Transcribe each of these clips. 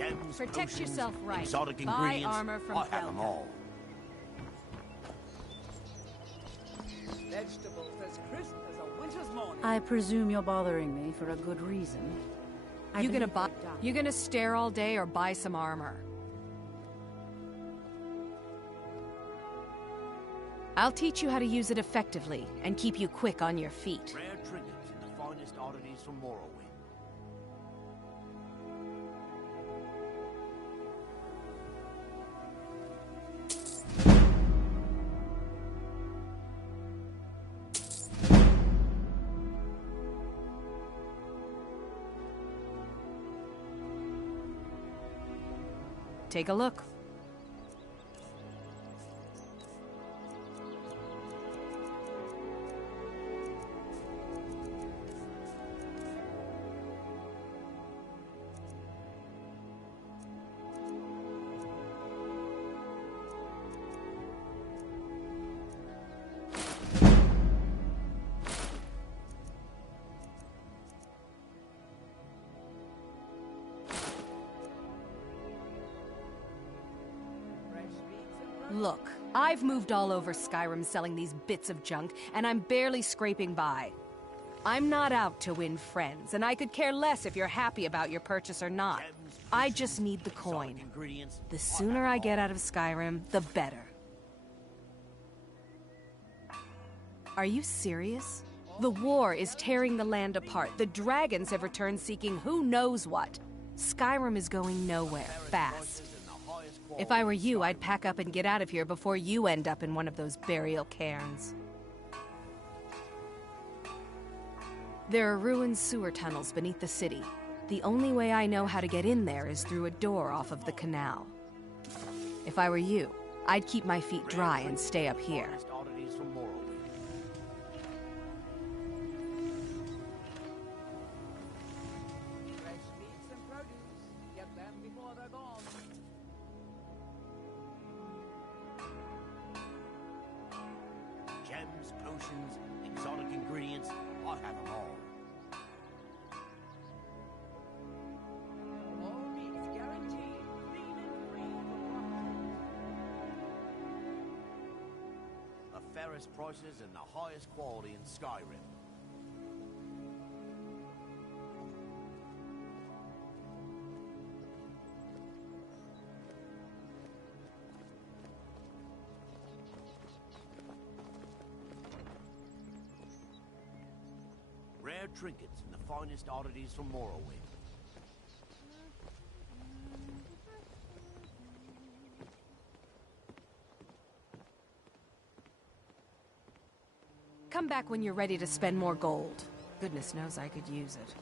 Gems, Protect potions, yourself right. exotic Buy ingredients. armor from I have them Grelka. all. Vegetables as crisp as a winter's morning. I presume you're bothering me for a good reason. You gonna stare all day or buy some armor? I'll teach you how to use it effectively and keep you quick on your feet. Rare trinkets and the finest oddities from Morrowind. Take a look. Look, I've moved all over Skyrim selling these bits of junk, and I'm barely scraping by. I'm not out to win friends, and I could care less if you're happy about your purchase or not. I just need the coin. The sooner I get out of Skyrim, the better. Are you serious? The war is tearing the land apart. The dragons have returned seeking who knows what. Skyrim is going nowhere, fast. If I were you, I'd pack up and get out of here before you end up in one of those burial cairns. There are ruined sewer tunnels beneath the city. The only way I know how to get in there is through a door off of the canal. If I were you, I'd keep my feet dry and stay up here. Oddities from Morrowind. Fresh meats and produce. Get them before they're gone. Gems, potions, exotic ingredients. I have them all. All meats guaranteed clean and free from rotten. The fairest prices and the highest quality in Skyrim. Rare trinkets and the finest oddities from Morrowind. Come back when you're ready to spend more gold. Goodness knows I could use it.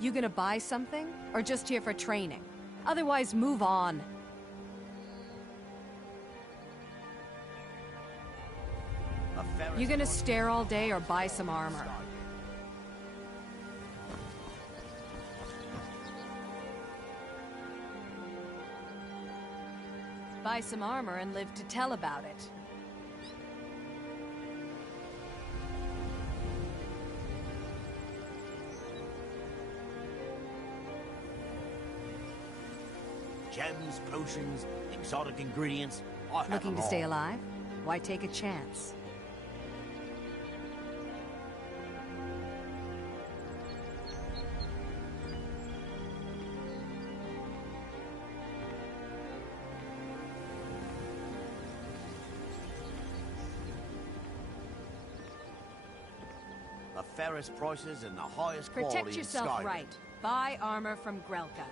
You gonna buy something? Or just here for training? Otherwise, move on. You gonna stare all day or buy some armor? Buy some armor and live to tell about it. Gems, potions, exotic ingredients. I have Looking them to all. stay alive? Why take a chance? The fairest prices and the highest quality Protect yourself in Skyrim. right. Buy armor from Grelka.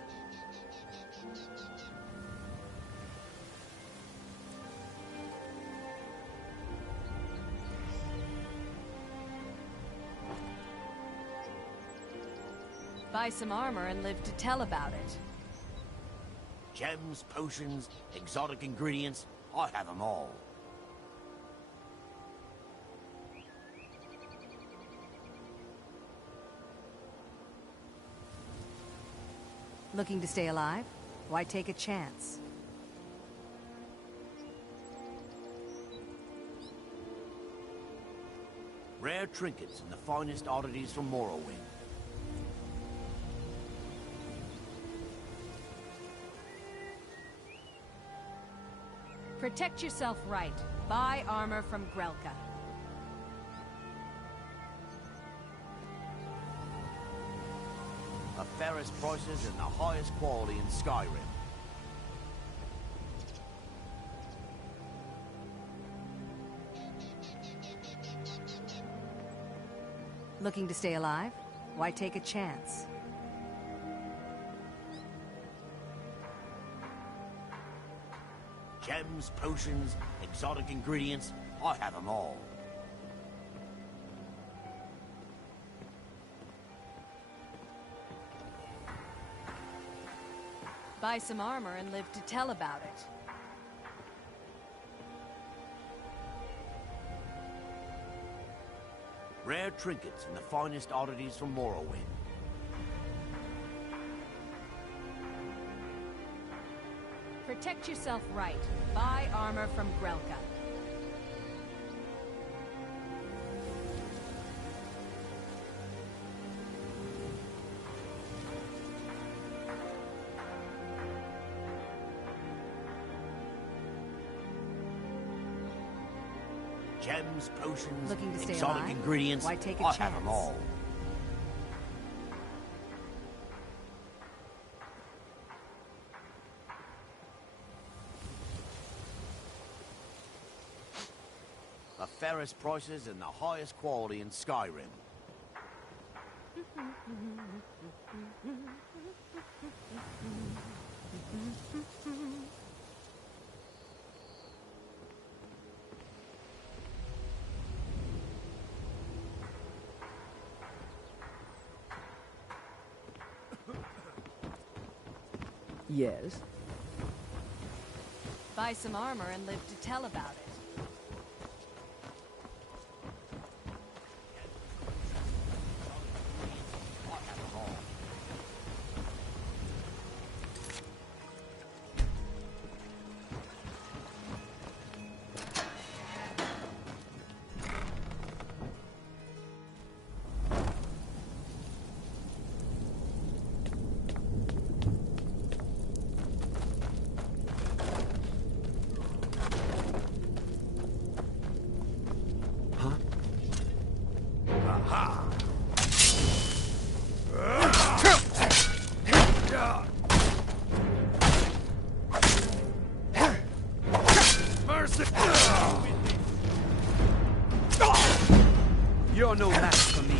Buy some armor and live to tell about it. Gems, potions, exotic ingredients. I have them all. Looking to stay alive? Why take a chance? Rare trinkets and the finest oddities from Morrowind. Protect yourself right. Buy armor from Grelka. The fairest prices and the highest quality in Skyrim. Looking to stay alive? Why take a chance? Gems, potions, exotic ingredients, I have them all. Buy some armor and live to tell about it. Rare trinkets and the finest oddities from Morrowind. Protect yourself right. Buy armor from Grelka. Gems, potions, Looking to stay exotic alive? ingredients, Why take a I have chance? them all. The fairest prices and the highest quality in Skyrim. Yes. Buy some armor and live to tell about it. I have them all. You're no match for me.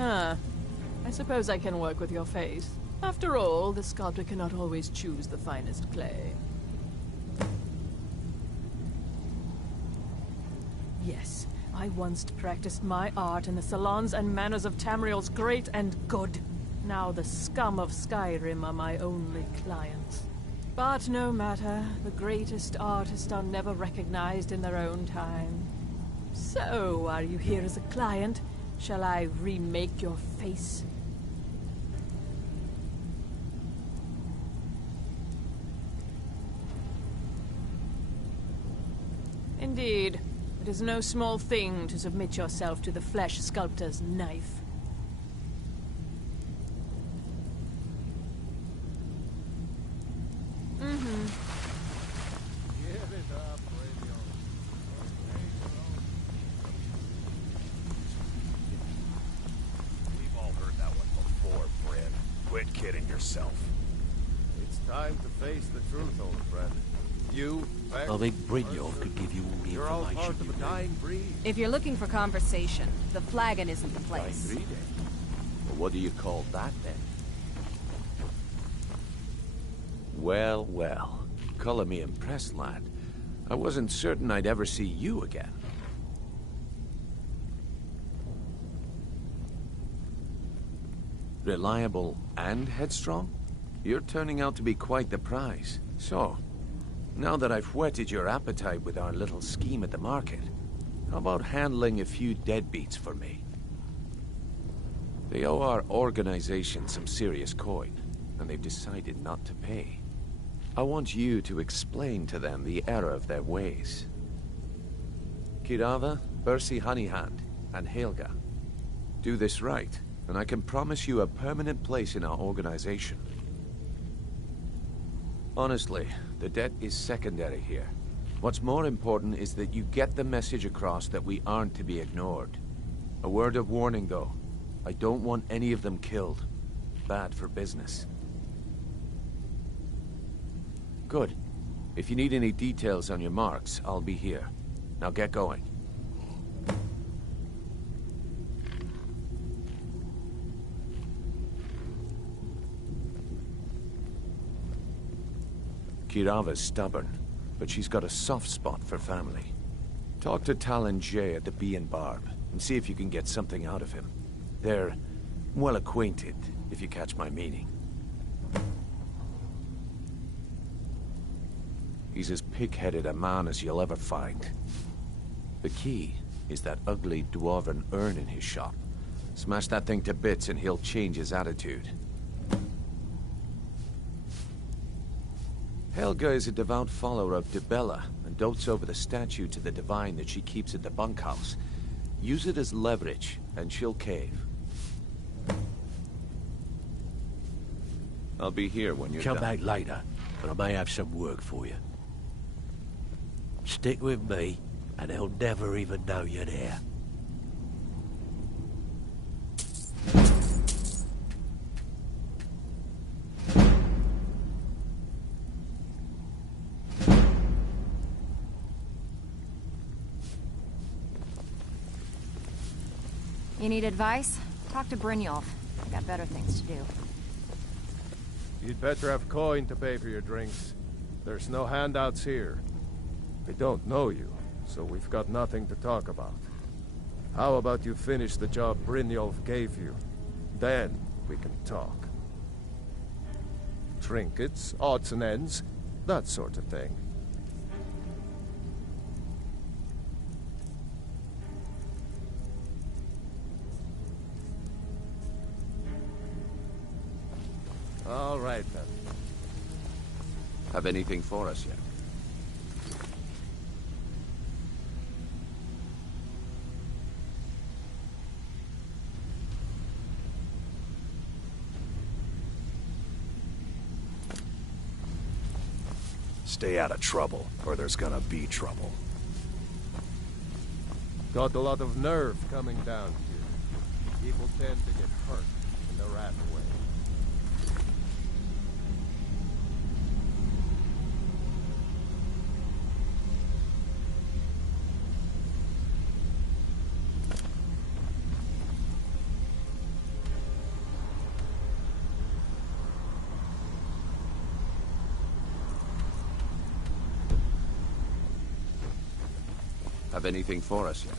Huh. I suppose I can work with your face. After all, the sculptor cannot always choose the finest clay. Yes, I once practiced my art in the salons and manners of Tamriel's great and good. Now the scum of Skyrim are my only clients. But no matter, the greatest artists are never recognized in their own time. So, are you here as a client? Shall I remake your face? Indeed. It is no small thing to submit yourself to the flesh sculptor's knife. We've all heard that one before, Bryn. Quit kidding yourself. It's time to face the truth, old friend. You, I think Brynjolf could give you all the you're all part information of you a need. dying breed. If you're looking for conversation, the flagon isn't the place. Well, what do you call that, then? Well, well. Color me impressed, lad. I wasn't certain I'd ever see you again. Reliable and headstrong? You're turning out to be quite the prize. So, now that I've whetted your appetite with our little scheme at the market, how about handling a few deadbeats for me? They owe our organization some serious coin, and they've decided not to pay. I want you to explain to them the error of their ways. Kirava, Bersi Honeyhand, and Helga. Do this right, and I can promise you a permanent place in our organization. Honestly, the debt is secondary here. What's more important is that you get the message across that we aren't to be ignored. A word of warning, though. I don't want any of them killed. Bad for business. Good. If you need any details on your marks, I'll be here. Now get going. Kirava's stubborn, but she's got a soft spot for family. Talk to Talon Jay at the Bee and Barb, and see if you can get something out of him. They're well acquainted, if you catch my meaning. He's as pig-headed a man as you'll ever find. The key is that ugly dwarven urn in his shop. Smash that thing to bits and he'll change his attitude. Helga is a devout follower of Dibella and dotes over the statue to the divine that she keeps at the bunkhouse. Use it as leverage, and she'll cave. I'll be here when you're Come done. back later, and I may have some work for you. Stick with me, and they'll never even know you're there. You need advice? Talk to Brynjolf. I got better things to do. You'd better have coin to pay for your drinks. There's no handouts here. We don't know you, so we've got nothing to talk about. How about you finish the job Brynjolf gave you? Then we can talk. Trinkets, odds and ends, that sort of thing. All right, then. Have anything for us yet? Stay out of trouble, or there's gonna be trouble. Got a lot of nerve coming down here. People tend to get hurt in the rat way. Have anything for us yet?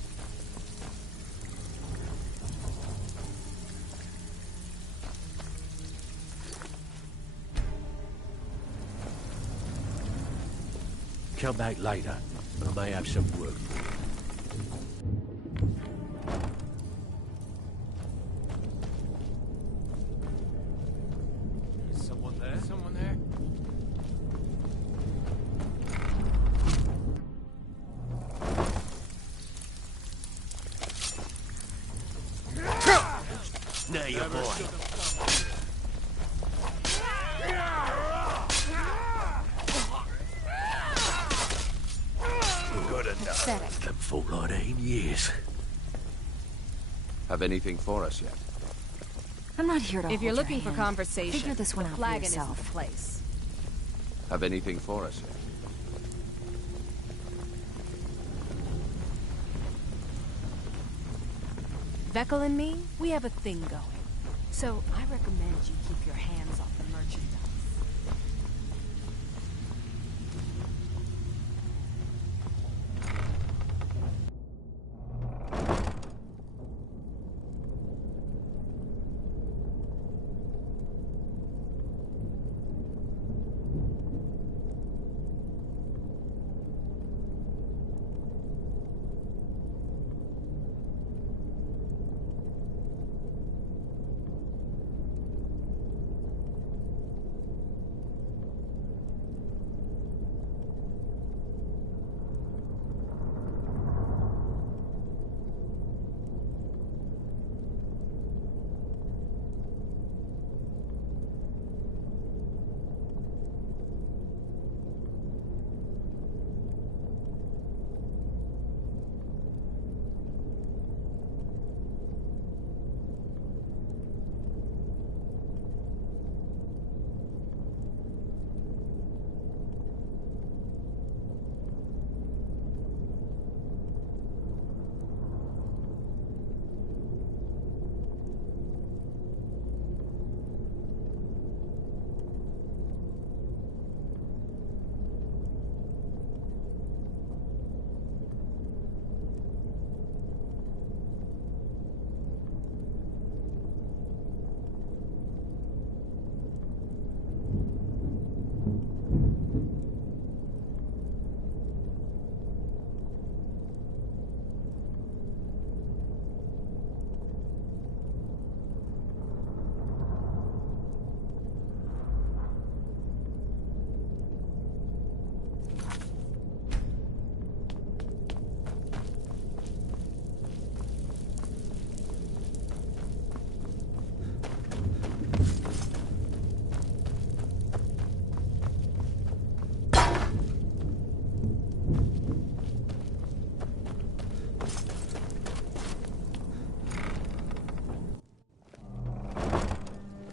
Come back later, and I may have some work for you. Is someone there? Someone there? Now your boy. Good enough. Pathetic. Them 14 years. Have anything for us yet? I'm not here to If hold you're your looking for hand. conversation, Figure this one the out for flagon isn't yourself. the place. Have anything for us yet? Vekel and me, we have a thing going. So I recommend you keep your hands off the merchandise.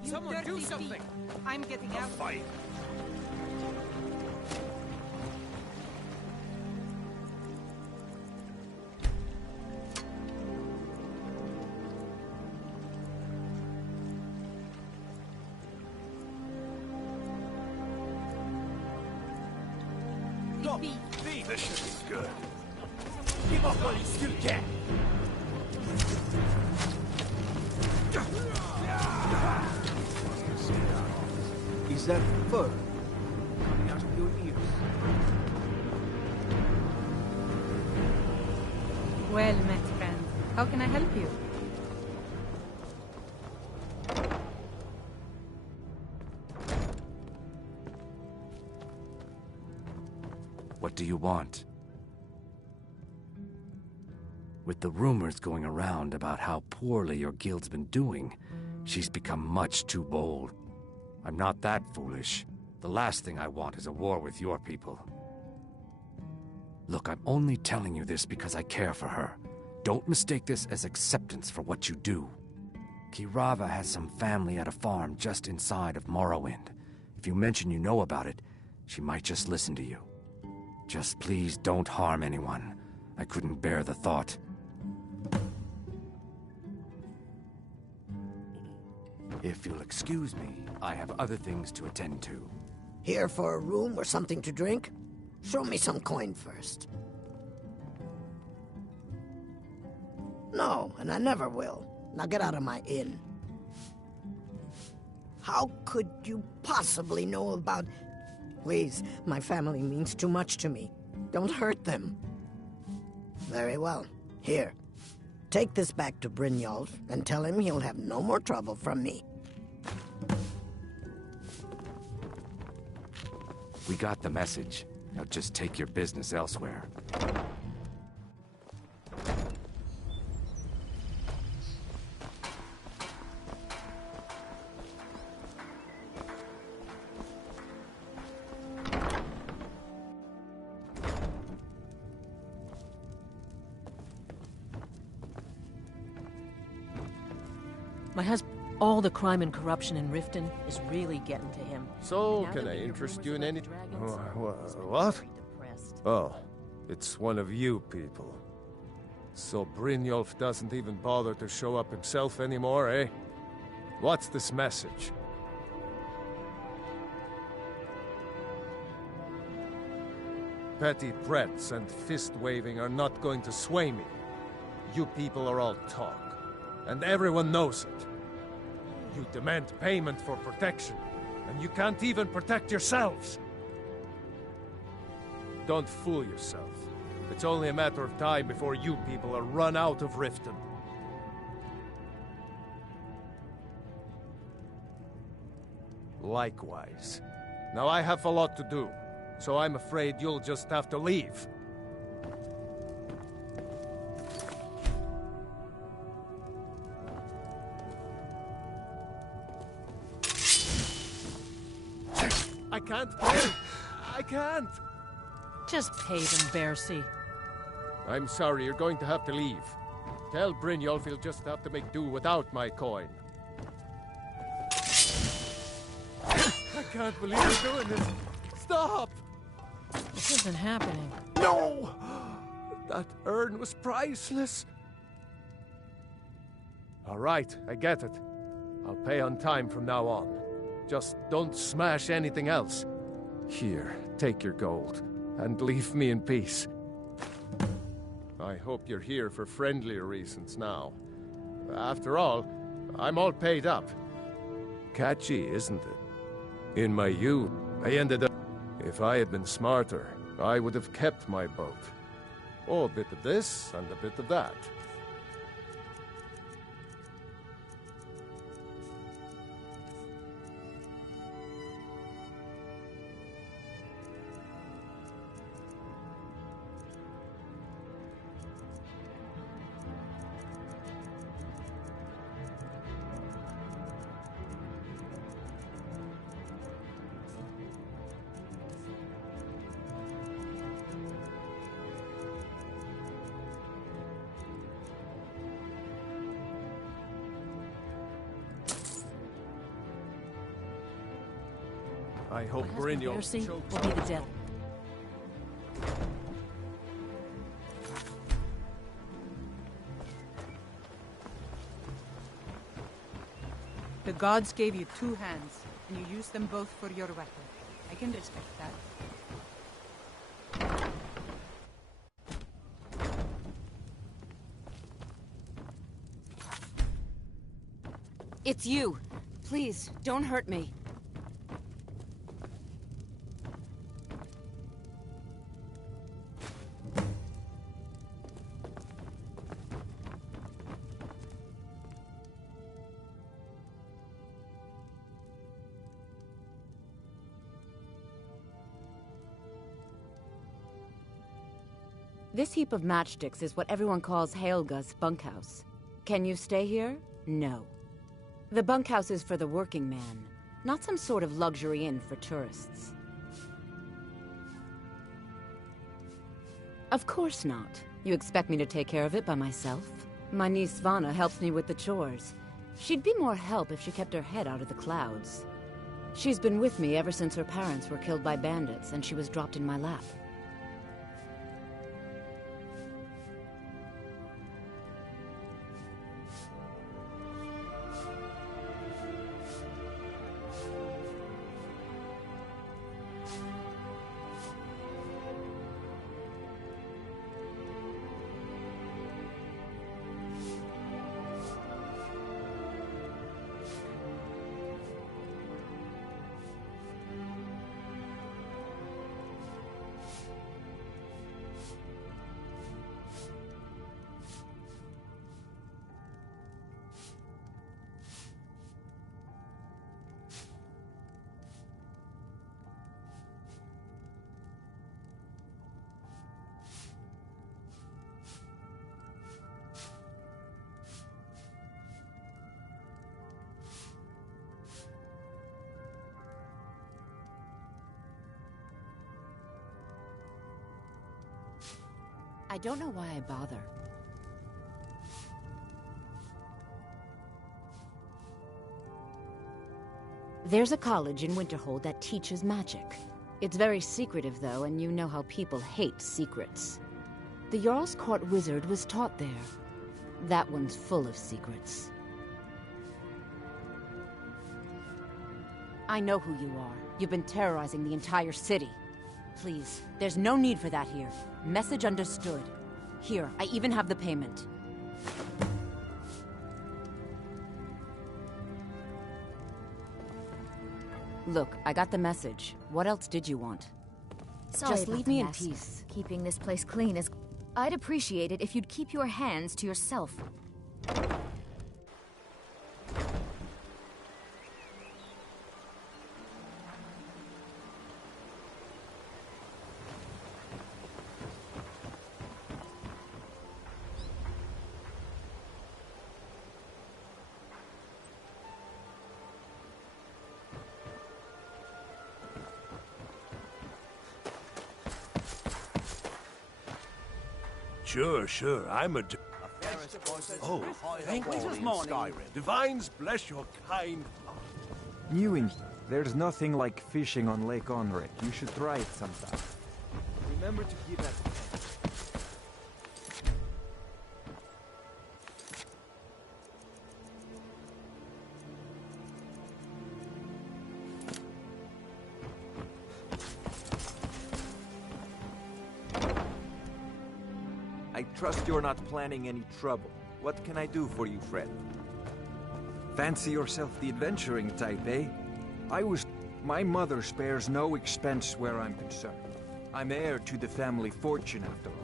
Someone do something! I'm getting out. Fight. Look, This should be good. Give up while you still can. Is that fur coming out of your ears? well met, friend. How can I help you? What do you want? With the rumors going around about how poorly your guild's been doing, she's become much too bold. I'm not that foolish. The last thing I want is a war with your people. Look, I'm only telling you this because I care for her. Don't mistake this as acceptance for what you do. Kirava has some family at a farm just inside of Morrowind. If you mention you know about it, she might just listen to you. Just please don't harm anyone. I couldn't bear the thought. If you'll excuse me, I have other things to attend to. Here for a room or something to drink? Show me some coin first. No, and I never will. Now get out of my inn. How could you possibly know about... Please, my family means too much to me. Don't hurt them. Very well. Here. Take this back to Brynjolf and tell him he'll have no more trouble from me. We got the message. Now just take your business elsewhere. My husband, all the crime and corruption in Riften is really getting to him. So, can I interest you in any... What? Oh, it's one of you people. So Brynjolf doesn't even bother to show up himself anymore, eh? What's this message? Petty threats and fist-waving are not going to sway me. You people are all talk, and everyone knows it. You demand payment for protection, and you can't even protect yourselves. Don't fool yourself. It's only a matter of time before you people are run out of Riften. Likewise. Now I have a lot to do, so I'm afraid you'll just have to leave. I can't pay. I can't. Just pay them, Bercy. I'm sorry, you're going to have to leave. Tell Brynjolf he'll just have to make do without my coin. I can't believe you're doing this. Stop! This isn't happening. No! That urn was priceless. All right, I get it. I'll pay on time from now on. Just don't smash anything else. Here, take your gold, and leave me in peace. I hope you're here for friendlier reasons now. After all, I'm all paid up. Catchy, isn't it? In my youth, I ended up... If I had been smarter, I would have kept my boat. Oh, a bit of this, and a bit of that. I hope Brynjolf will be the death. The gods gave you two hands, and you used them both for your weapon. I can respect that. It's you. Please, don't hurt me. This heap of matchsticks is what everyone calls Helga's bunkhouse. Can you stay here? No. The bunkhouse is for the working man, not some sort of luxury inn for tourists. Of course not. You expect me to take care of it by myself? My niece Svana helps me with the chores. She'd be more help if she kept her head out of the clouds. She's been with me ever since her parents were killed by bandits and she was dropped in my lap. I don't know why I bother. There's a college in Winterhold that teaches magic. It's very secretive, though, and you know how people hate secrets. The Jarl's Court wizard was taught there. That one's full of secrets. I know who you are. You've been terrorizing the entire city. Please, there's no need for that here. Message understood. Here, I even have the payment. Look, I got the message. What else did you want? Sorry Just about leave the me in mess. peace. Keeping this place clean is... I'd appreciate it if you'd keep your hands to yourself. Sure, I'm a... Oh, thank you. Skyrim. Divines bless your kind... Newing, there's nothing like fishing on Lake Onric. You should try it sometime. Remember to keep that... I trust you're not planning any trouble. What can I do for you, friend? Fancy yourself the adventuring type, eh? My mother spares no expense where I'm concerned. I'm heir to the family fortune, after all.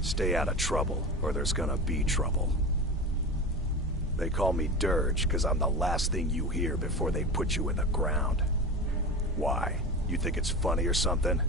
Stay out of trouble, or there's gonna be trouble. They call me Dirge, because I'm the last thing you hear before they put you in the ground. Why? You think it's funny or something?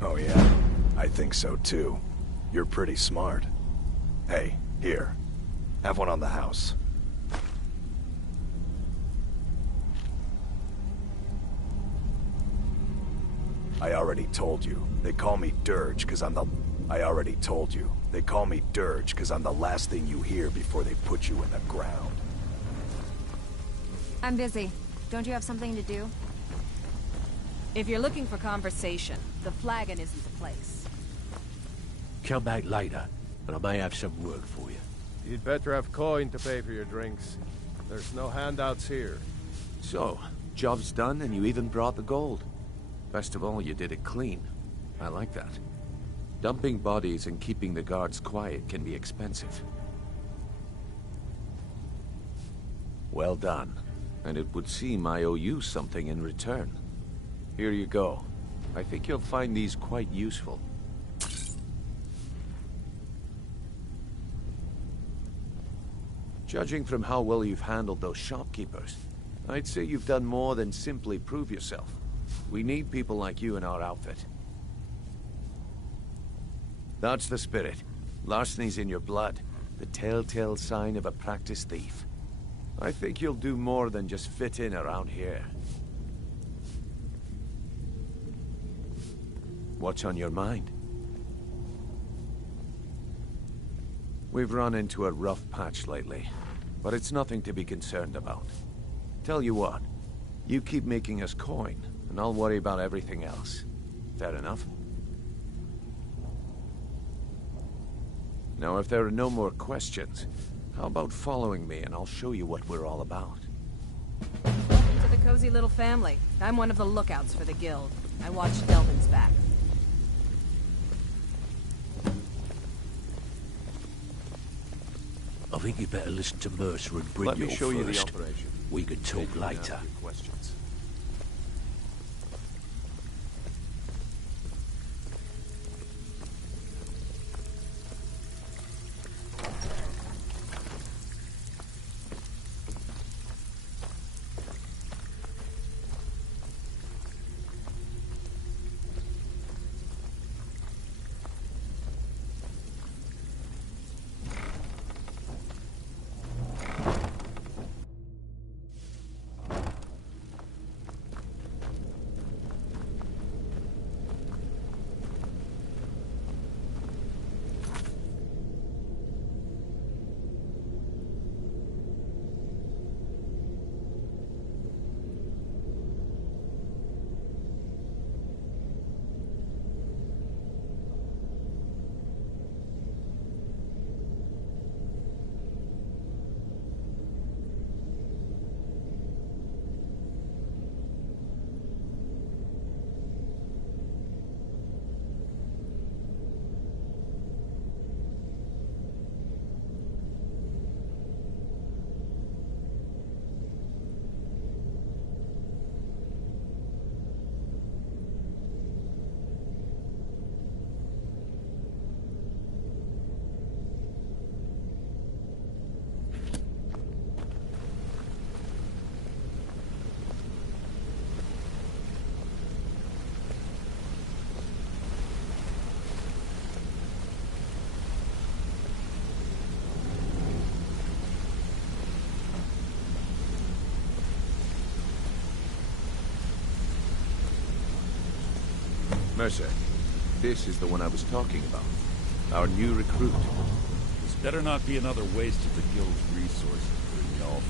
Oh yeah, I think so too. You're pretty smart. Hey, here. Have one on the house. I already told you. They call me Dirge because I'm the... I already told you. They call me Dirge because I'm the last thing you hear before they put you in the ground. I'm busy. Don't you have something to do? If you're looking for conversation, the flagon isn't the place. Come back later, and I may have some work for you. You'd better have coin to pay for your drinks. There's no handouts here. So, job's done and you even brought the gold. Best of all, you did it clean. I like that. Dumping bodies and keeping the guards quiet can be expensive. Well done. And it would seem I owe you something in return. Here you go. I think you'll find these quite useful. Judging from how well you've handled those shopkeepers, I'd say you've done more than simply prove yourself. We need people like you in our outfit. That's the spirit. Larceny's in your blood, the telltale sign of a practiced thief. I think you'll do more than just fit in around here. What's on your mind? We've run into a rough patch lately, but it's nothing to be concerned about. Tell you what, you keep making us coin, and I'll worry about everything else. Fair enough? Now, if there are no more questions, how about following me and I'll show you what we're all about? Welcome to the cozy little family. I'm one of the lookouts for the guild. I watched Delvin's back. I think you better listen to Mercer and Brynjolf Let me show you the first. operation. We could talk later. Questions. Mercer, this is the one I was talking about. Our new recruit. This better not be another waste of the guild's resources, Brynjolf.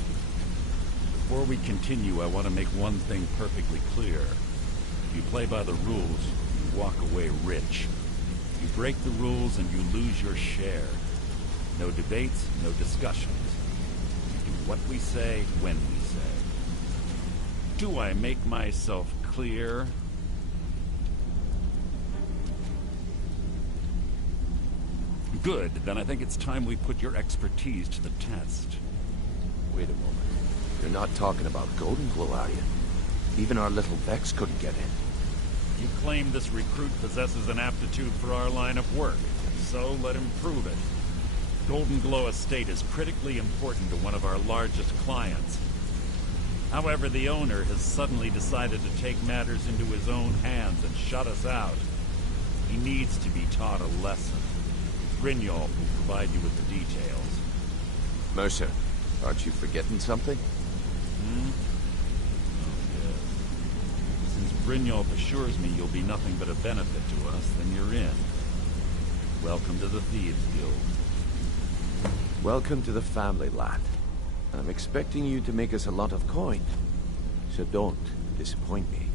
Before we continue, I want to make one thing perfectly clear. If you play by the rules, you walk away rich. You break the rules and you lose your share. No debates, no discussions. We do what we say, when we say. Do I make myself clear? Good, then I think it's time we put your expertise to the test. Wait a moment. You're not talking about Golden Glow, are you? Even our little Vex couldn't get in. You claim this recruit possesses an aptitude for our line of work, so let him prove it. Golden Glow Estate is critically important to one of our largest clients. However, the owner has suddenly decided to take matters into his own hands and shut us out. He needs to be taught a lesson. Brynjolf will provide you with the details. Mercer, aren't you forgetting something? Hmm? Oh, yes. Since Brynjolf assures me you'll be nothing but a benefit to us, then you're in. Welcome to the Thieves Guild. Welcome to the family, lad. I'm expecting you to make us a lot of coin. So don't disappoint me.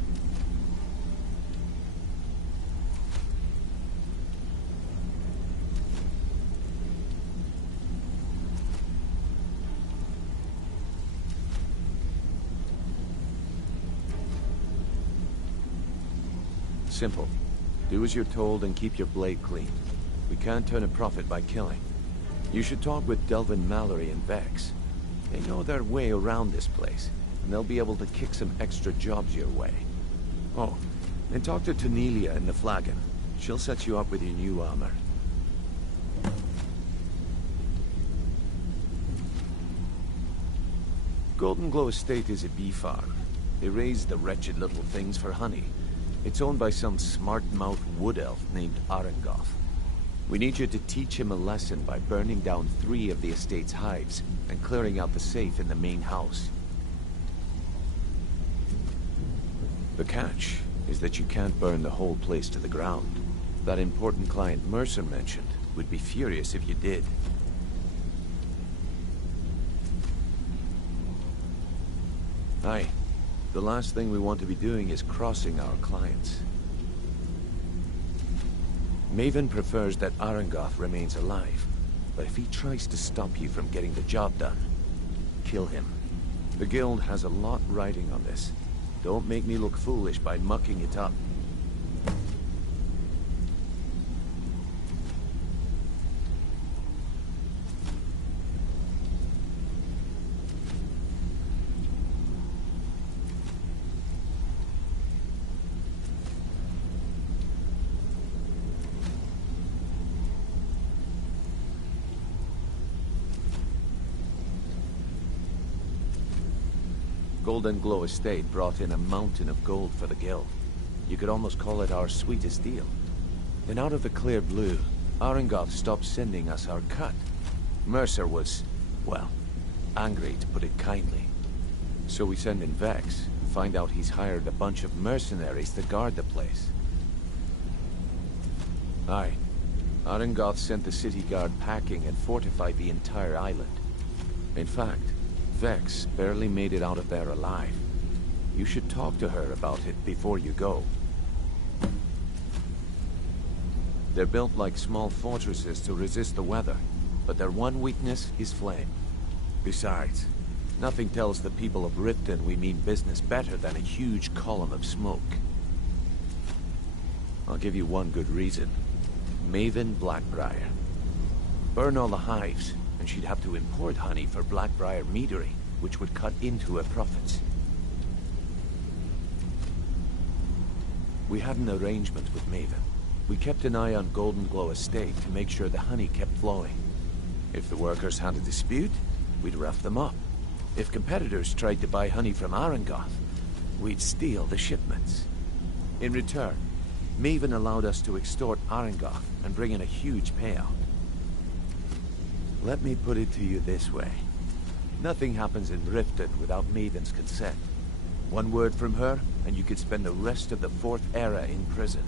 Simple. Do as you're told and keep your blade clean. We can't turn a profit by killing. You should talk with Delvin Mallory and Vex. They know their way around this place, and they'll be able to kick some extra jobs your way. Oh, and talk to Tanelia in the Flagon. She'll set you up with your new armor. Golden Glow Estate is a bee farm. They raise the wretched little things for honey. It's owned by some smart-mouthed wood elf named Arengoth. We need you to teach him a lesson by burning down 3 of the estate's hives and clearing out the safe in the main house. The catch is that you can't burn the whole place to the ground. That important client Mercer mentioned would be furious if you did. Aye. The last thing we want to be doing is crossing our clients. Maven prefers that Arangoth remains alive, but if he tries to stop you from getting the job done, kill him. The Guild has a lot riding on this. Don't make me look foolish by mucking it up. Golden Glow Estate brought in a mountain of gold for the Guild. You could almost call it our sweetest deal. Then out of the clear blue, Arangoth stopped sending us our cut. Mercer was, well, angry to put it kindly. So we send in Vex, find out he's hired a bunch of mercenaries to guard the place. Aye. Arangoth sent the city guard packing and fortified the entire island. In fact, Vex barely made it out of there alive. You should talk to her about it before you go. They're built like small fortresses to resist the weather, but their one weakness is flame. Besides, nothing tells the people of Riften we mean business better than a huge column of smoke. I'll give you one good reason. Maven Blackbriar. Burn all the hives, and she'd have to import honey for Blackbriar meadery, which would cut into her profits. We had an arrangement with Maven. We kept an eye on Golden Glow Estate to make sure the honey kept flowing. If the workers had a dispute, we'd rough them up. If competitors tried to buy honey from Arangoth, we'd steal the shipments. In return, Maven allowed us to extort Arangoth and bring in a huge payout. Let me put it to you this way. Nothing happens in Riften without Maven's consent. One word from her, and you could spend the rest of the Fourth Era in prison.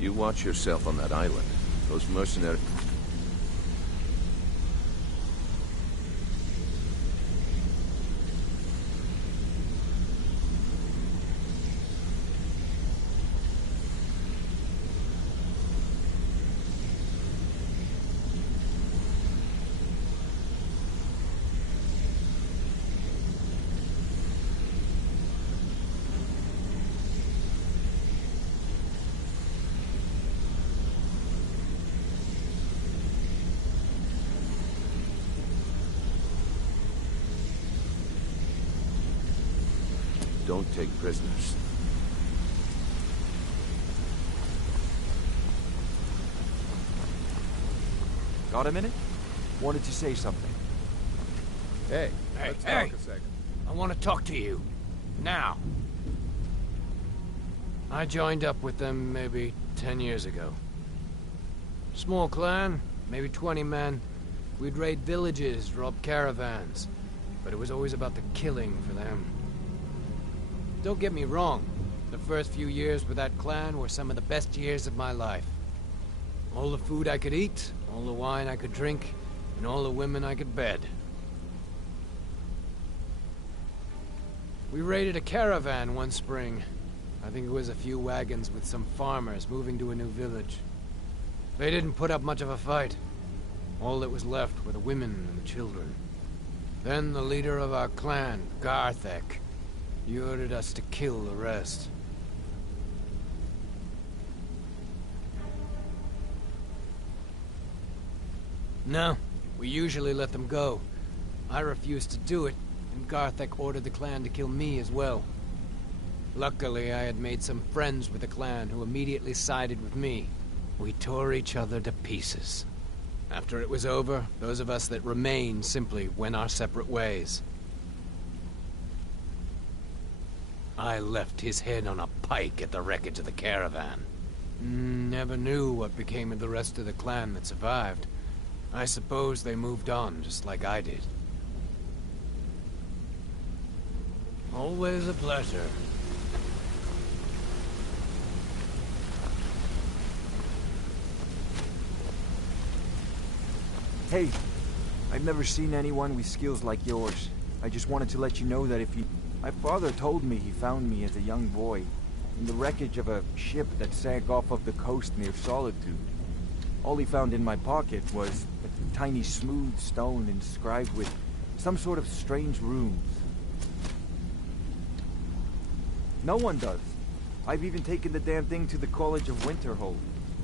You watch yourself on that island. Those mercenaries... Don't take prisoners. Got a minute? Wanted to say something. Hey, Hey, let's hey! talk a second. I want to talk to you. Now. I joined up with them maybe 10 years ago. Small clan, maybe 20 men. We'd raid villages, rob caravans. But it was always about the killing for them. Don't get me wrong. The first few years with that clan were some of the best years of my life. All the food I could eat, all the wine I could drink, and all the women I could bed. We raided a caravan one spring. I think it was a few wagons with some farmers moving to a new village. They didn't put up much of a fight. All that was left were the women and the children. Then the leader of our clan, Garthek, he ordered us to kill the rest. No, we usually let them go. I refused to do it, and Garthek ordered the clan to kill me as well. Luckily, I had made some friends with the clan who immediately sided with me. We tore each other to pieces. After it was over, those of us that remained simply went our separate ways. I left his head on a pike at the wreckage of the caravan. Never knew what became of the rest of the clan that survived. I suppose they moved on, just like I did. Always a pleasure. Hey, I've never seen anyone with skills like yours. I just wanted to let you know that if you... My father told me he found me as a young boy in the wreckage of a ship that sank off of the coast near Solitude. All he found in my pocket was a tiny smooth stone inscribed with some sort of strange runes. No one does. I've even taken the damn thing to the College of Winterhold.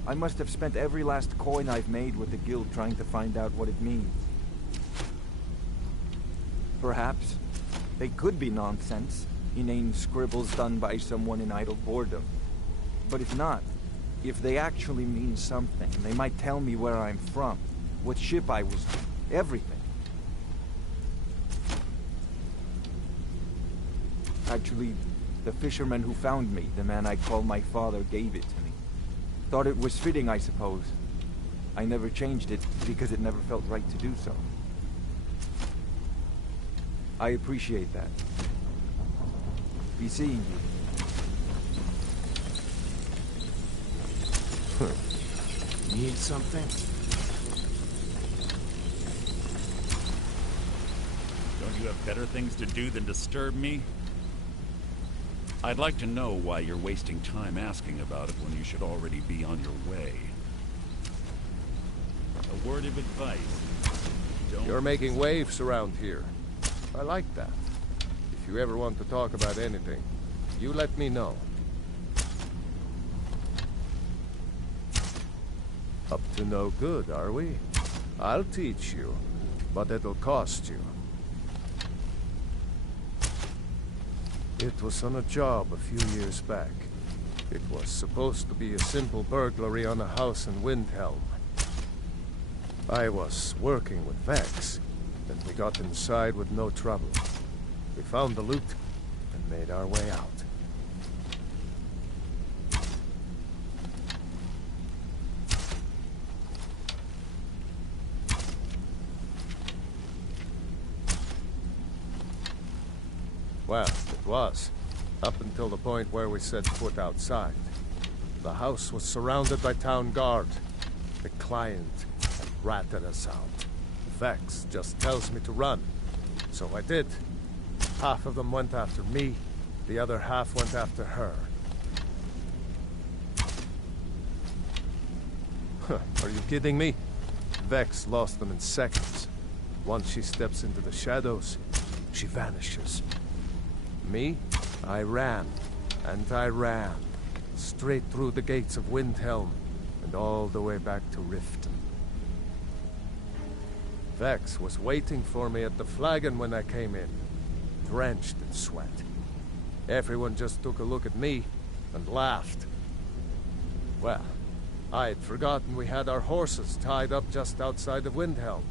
I must have spent every last coin I've made with the guild trying to find out what it means. Perhaps they could be nonsense, inane scribbles done by someone in idle boredom. But if not, if they actually mean something, they might tell me where I'm from, what ship I was on, everything. Actually, the fisherman who found me, the man I call my father, gave it to me. Thought it was fitting, I suppose. I never changed it because it never felt right to do so. I appreciate that. Be seeing you. Need something? Don't you have better things to do than disturb me? I'd like to know why you're wasting time asking about it when you should already be on your way. A word of advice. You're making waves around here. I like that. If you ever want to talk about anything, you let me know. Up to no good, are we? I'll teach you, but it'll cost you. It was on a job a few years back. It was supposed to be a simple burglary on a house in Windhelm. I was working with Vex, and we got inside with no trouble. We found the loot and made our way out. Well, it was. Up until the point where we set foot outside. The house was surrounded by town guard. The client had ratted us out. Vex just tells me to run. So I did. Half of them went after me. The other half went after her. Are you kidding me? Vex lost them in seconds. Once she steps into the shadows, she vanishes. Me? I ran, and I ran, straight through the gates of Windhelm, and all the way back to Riften. Vex was waiting for me at the flagon when I came in, drenched in sweat. Everyone just took a look at me and laughed. Well, I had forgotten we had our horses tied up just outside of Windhelm.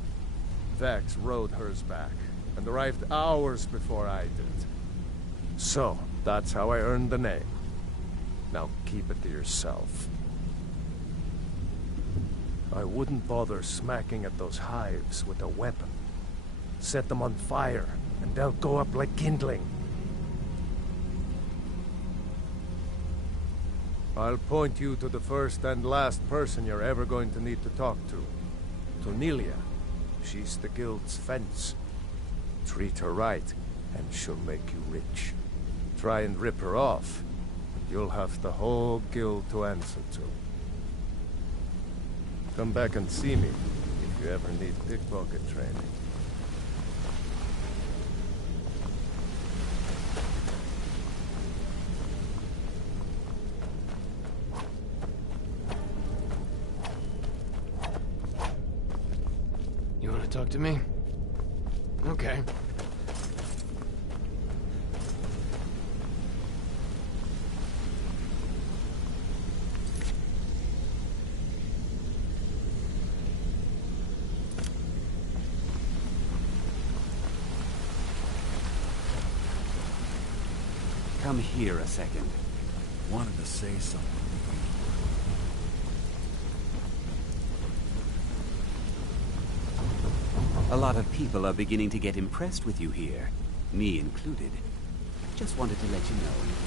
Vex rode hers back, and arrived hours before I did. So, that's how I earned the name. Now keep it to yourself. I wouldn't bother smacking at those hives with a weapon. Set them on fire, and they'll go up like kindling. I'll point you to the first and last person you're ever going to need to talk to. Nelia. She's the guild's fence. Treat her right, and she'll make you rich. Try and rip her off, and you'll have the whole guild to answer to. Come back and see me if you ever need pickpocket training. You want to talk to me? Okay. Come here a second. Wanted to say something. A lot of people are beginning to get impressed with you here, me included. Just wanted to let you know.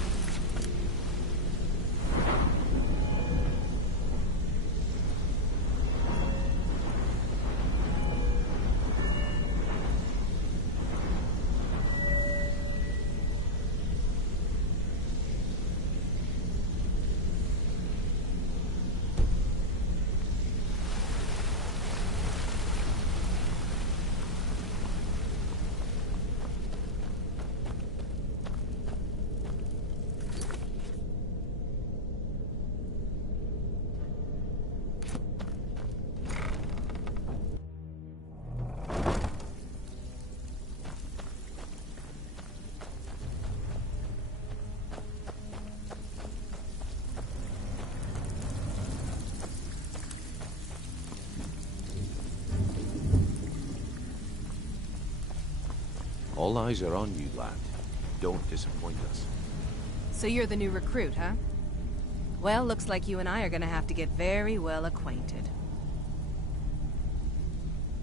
All eyes are on you, lad. Don't disappoint us. So you're the new recruit, huh? Well, looks like you and I are gonna have to get very well acquainted.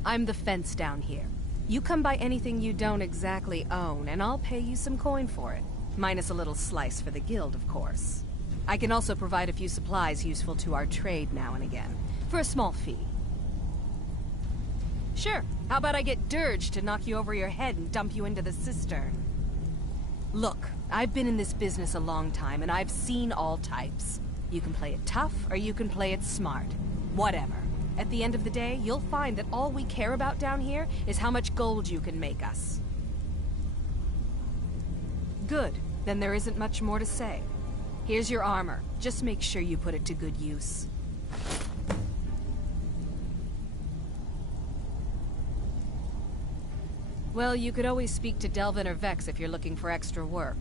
I'm the fence down here. You come by anything you don't exactly own, and I'll pay you some coin for it. Minus a little slice for the guild, of course. I can also provide a few supplies useful to our trade now and again, for a small fee. Sure, how about I get Dirge to knock you over your head and dump you into the cistern? Look, I've been in this business a long time, and I've seen all types. You can play it tough, or you can play it smart. Whatever. At the end of the day, you'll find that all we care about down here is how much gold you can make us. Good. Then there isn't much more to say. Here's your armor. Just make sure you put it to good use. Well, you could always speak to Delvin or Vex if you're looking for extra work.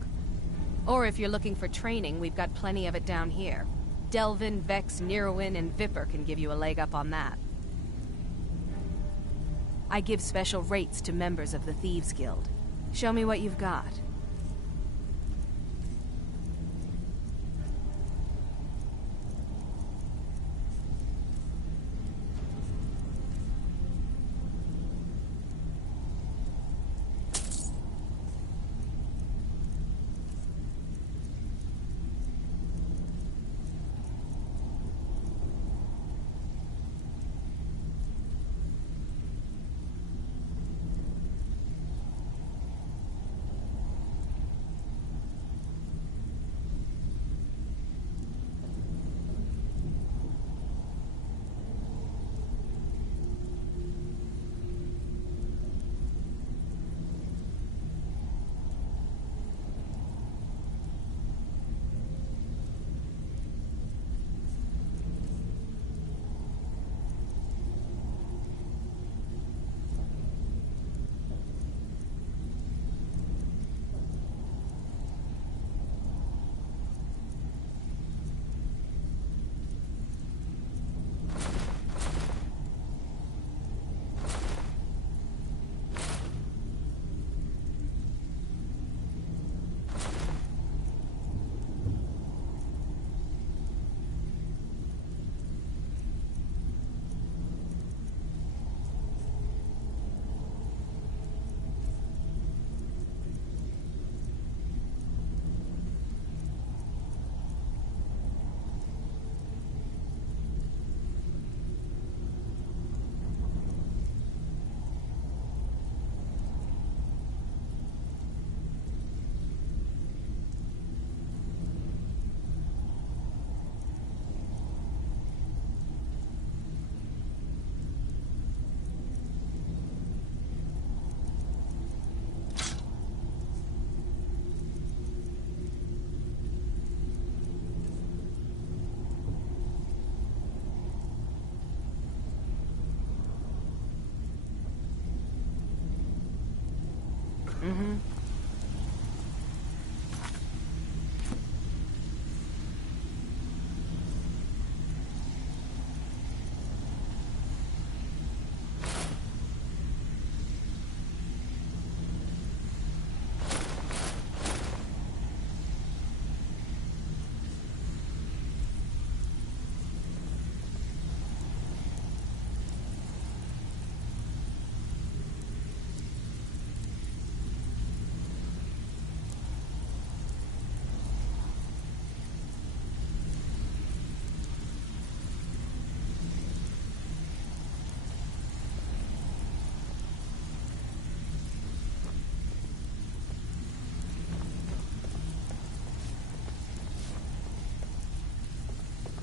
Or if you're looking for training, we've got plenty of it down here. Delvin, Vex, Neruin, and Viper can give you a leg up on that. I give special rates to members of the Thieves Guild. Show me what you've got.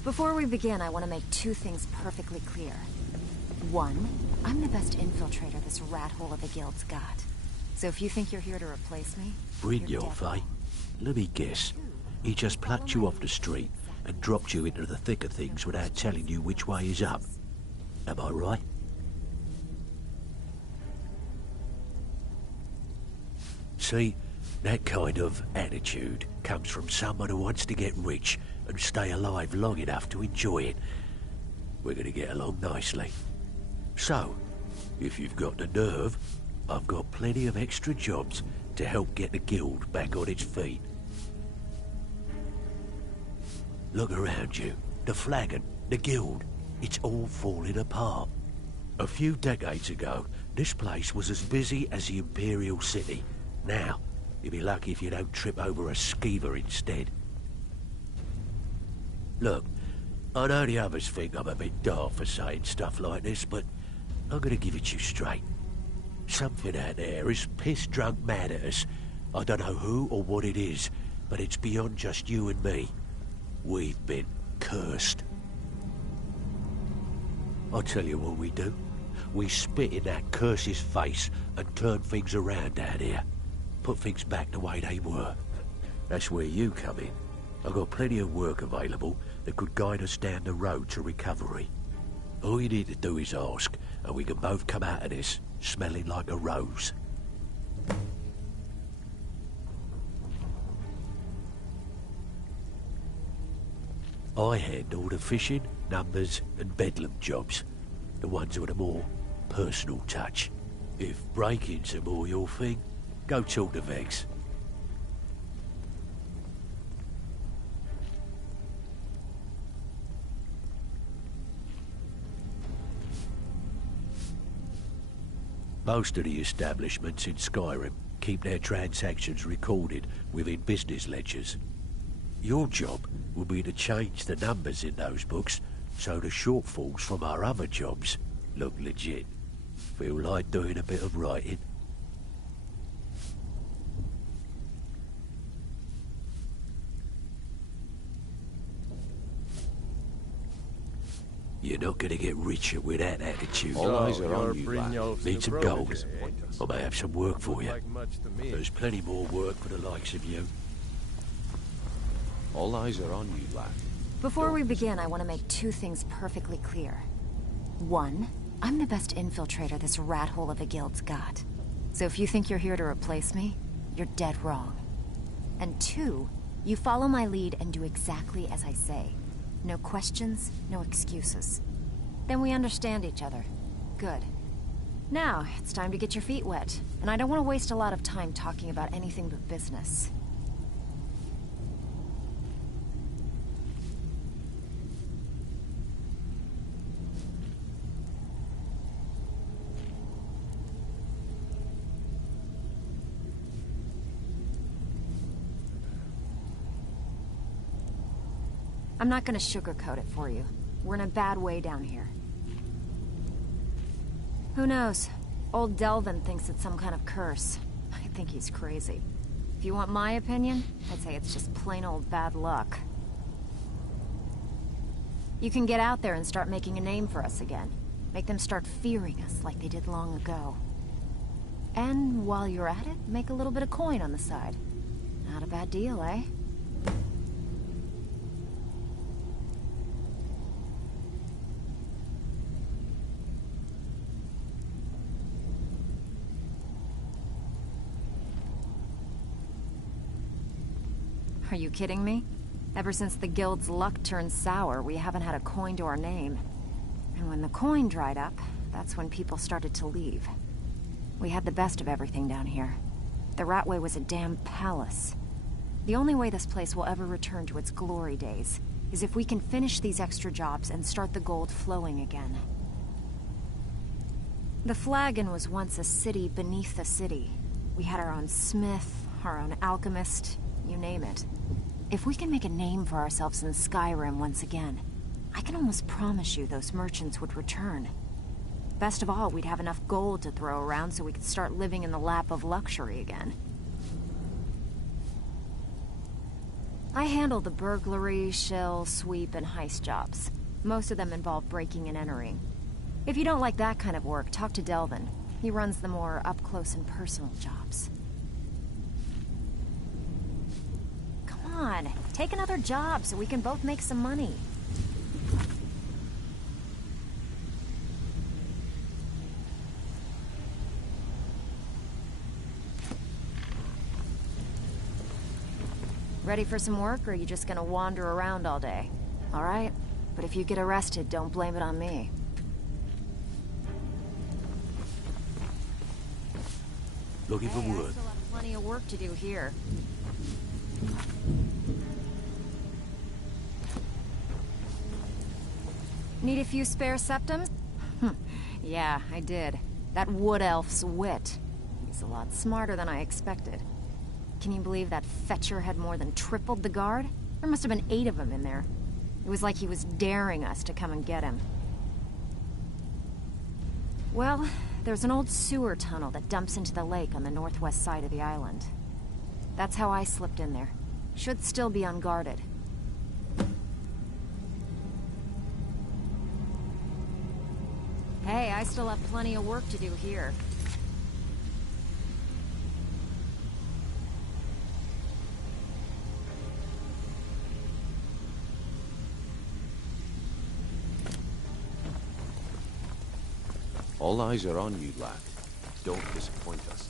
Before we begin, I want to make two things perfectly clear. One, I'm the best infiltrator this rat hole of a guild's got. So if you think you're here to replace me, Brynjolf, eh? Let me guess. He just plucked you off the street and dropped you into the thick of things without telling you which way is up. Am I right? See, that kind of attitude comes from someone who wants to get rich and stay alive long enough to enjoy it. We're gonna get along nicely. So, if you've got the nerve, I've got plenty of extra jobs to help get the guild back on its feet. Look around you. The flagon, the guild, it's all falling apart. A few decades ago, this place was as busy as the Imperial City. Now, you'll be lucky if you don't trip over a skeever instead. Look, I know the others think I'm a bit daft for saying stuff like this, but I'm gonna give it to you straight. Something out there is piss-drunk mad at us. I don't know who or what it is, but it's beyond just you and me. We've been cursed. I'll tell you what we do. We spit in that curse's face and turn things around down here. Put things back the way they were. That's where you come in. I've got plenty of work available that could guide us down the road to recovery. All you need to do is ask, and we can both come out of this smelling like a rose. I handle the fishing, numbers, and bedlam jobs. The ones with a more personal touch. If break-ins are more your thing, go talk to Vex. Most of the establishments in Skyrim keep their transactions recorded within business ledgers. Your job will be to change the numbers in those books so the shortfalls from our other jobs look legit. Feel like doing a bit of writing? You're not gonna get richer with that attitude. All eyes are on you, lad. Need some gold? I may have some work for you. There's plenty more work for the likes of you. All eyes are on you, lad. Before we begin, I want to make two things perfectly clear. One, I'm the best infiltrator this rat hole of a guild's got. So if you think you're here to replace me, you're dead wrong. And two, you follow my lead and do exactly as I say. No questions, no excuses. Then we understand each other. Good. Now, it's time to get your feet wet. And I don't want to waste a lot of time talking about anything but business. I'm not gonna sugarcoat it for you. We're in a bad way down here. Who knows? Old Delvin thinks it's some kind of curse. I think he's crazy. If you want my opinion, I'd say it's just plain old bad luck. You can get out there and start making a name for us again. Make them start fearing us like they did long ago. And while you're at it, make a little bit of coin on the side. Not a bad deal, eh? Are you kidding me? Ever since the guild's luck turned sour, we haven't had a coin to our name. And when the coin dried up, that's when people started to leave. We had the best of everything down here. The Ratway was a damn palace. The only way this place will ever return to its glory days is if we can finish these extra jobs and start the gold flowing again. The Flagon was once a city beneath a city. We had our own smith, our own alchemist, you name it. If we can make a name for ourselves in Skyrim once again, I can almost promise you those merchants would return. Best of all, we'd have enough gold to throw around so we could start living in the lap of luxury again. I handle the burglary, shell, sweep, and heist jobs. Most of them involve breaking and entering. If you don't like that kind of work, talk to Delvin. He runs the more up-close and personal jobs. Come on, take another job so we can both make some money. Ready for some work, or are you just gonna wander around all day? All right, but if you get arrested, don't blame it on me. Looking for I work. still have plenty of work to do here. Need a few spare septums? Yeah, I did. That wood elf's wit. He's a lot smarter than I expected. Can you believe that fetcher had more than tripled the guard? There must have been 8 of them in there. It was like he was daring us to come and get him. Well, there's an old sewer tunnel that dumps into the lake on the northwest side of the island. That's how I slipped in there. Should still be unguarded. Hey, I still have plenty of work to do here. All eyes are on you, lad. Don't disappoint us.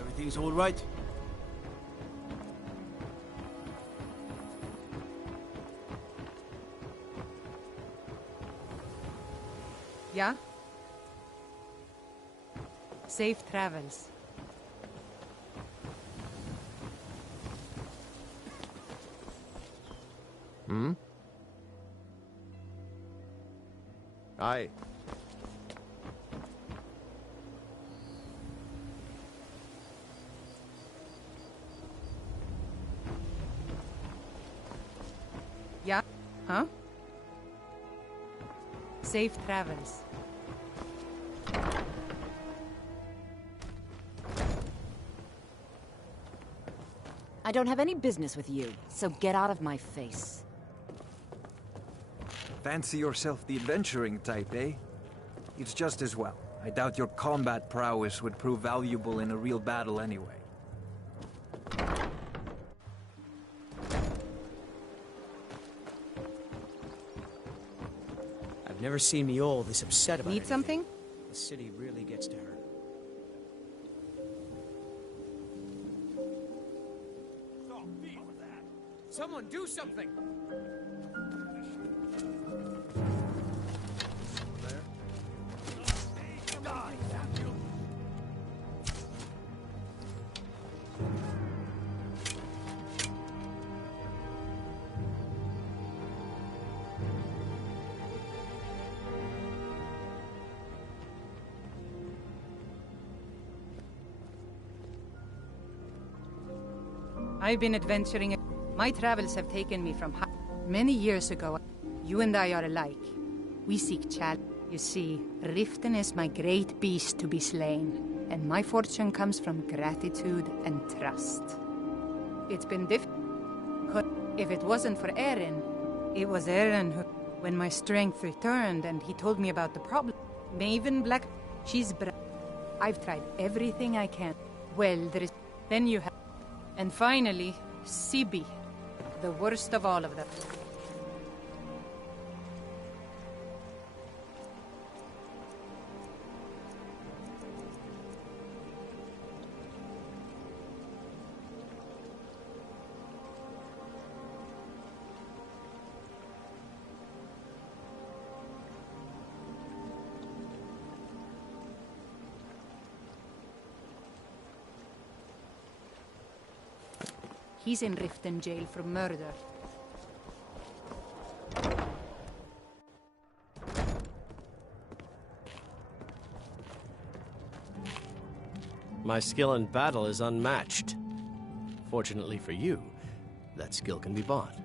Everything's all right? Yeah? Safe travels. Hmm? Aye. Yeah? Huh? Safe travels. I don't have any business with you, so get out of my face. Fancy yourself the adventuring type, eh? It's just as well. I doubt your combat prowess would prove valuable in a real battle anyway. I've never seen me all this upset about Need anything. something? The city really gets to her. Someone do something! I've been adventuring. My travels have taken me from many years ago. You and I are alike. We seek challenge. You see, Riften is my great beast to be slain, and my fortune comes from gratitude and trust. It's been difficult. If it wasn't for Eren, it was Eren who, when my strength returned and he told me about the problem. Maven Black, she's I've tried everything I can. Well, there is. Then you have. And finally, Sibi, the worst of all of them. He's in Riften jail for murder. My skill in battle is unmatched. Fortunately for you, that skill can be bought.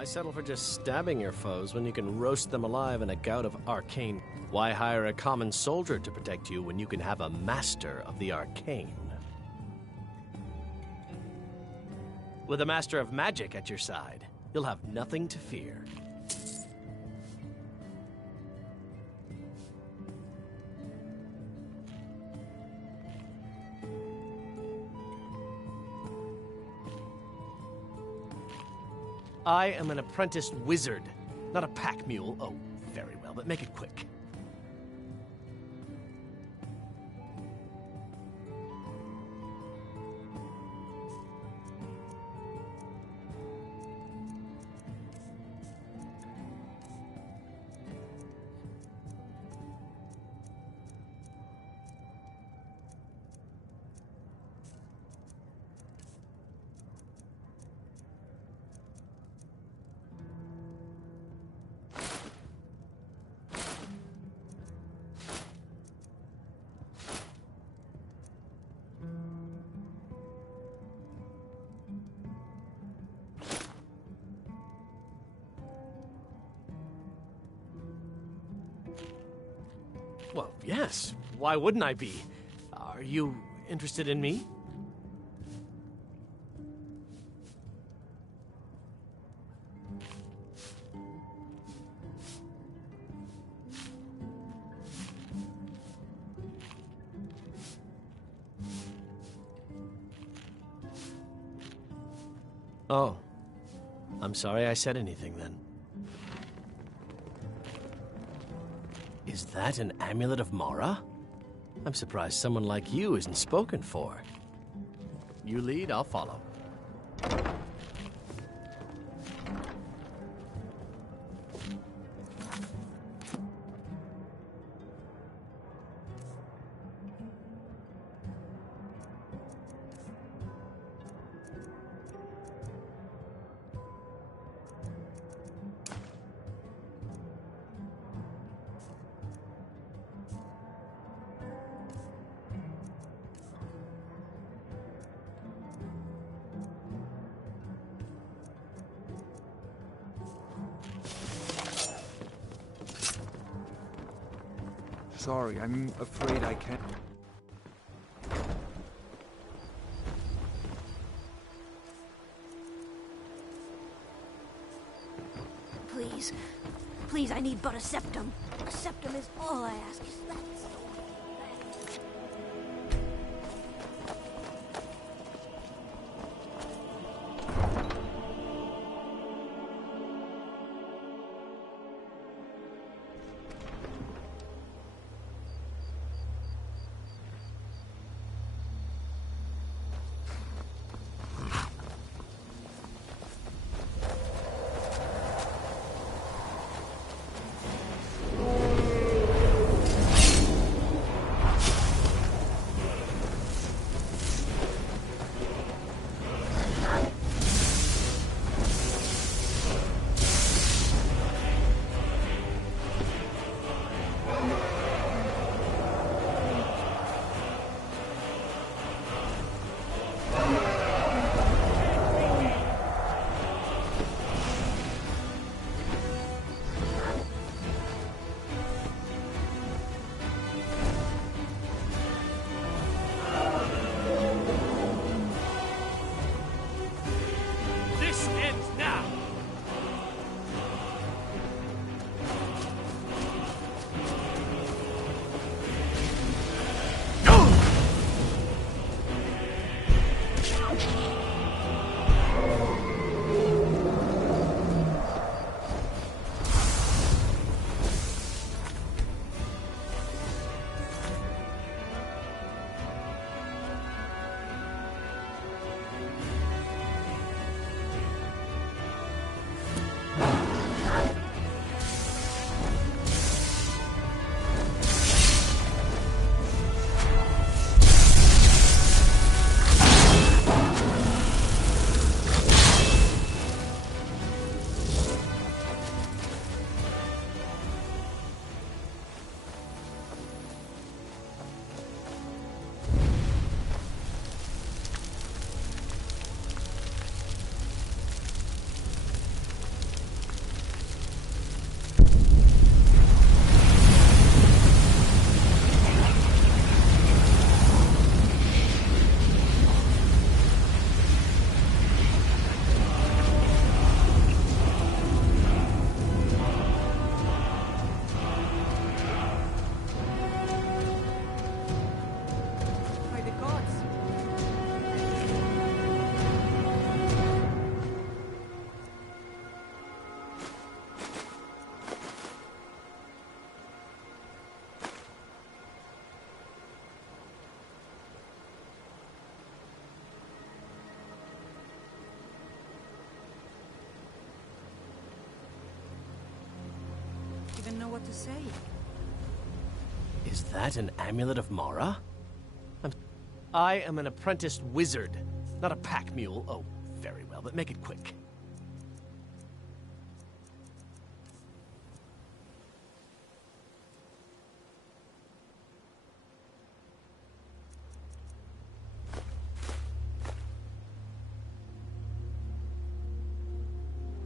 Why settle for just stabbing your foes when you can roast them alive in a gout of arcane? Why hire a common soldier to protect you when you can have a master of the arcane? With a master of magic at your side, you'll have nothing to fear. I am an apprenticed wizard. not a pack mule. Oh, very well, but make it quick. Well, yes. Why wouldn't I be? Are you interested in me? Oh. I'm sorry I said anything then. Is that an amulet of Mara? I'm surprised someone like you isn't spoken for. You lead, I'll follow. Sorry, I'm afraid I can't. Please. Please, I need but a septum. A septum is all I ask. Is that so? even know what to say. Is that an amulet of Mara? I am an apprenticed wizard, not a pack mule. Oh, very well, but make it quick.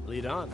Lead on.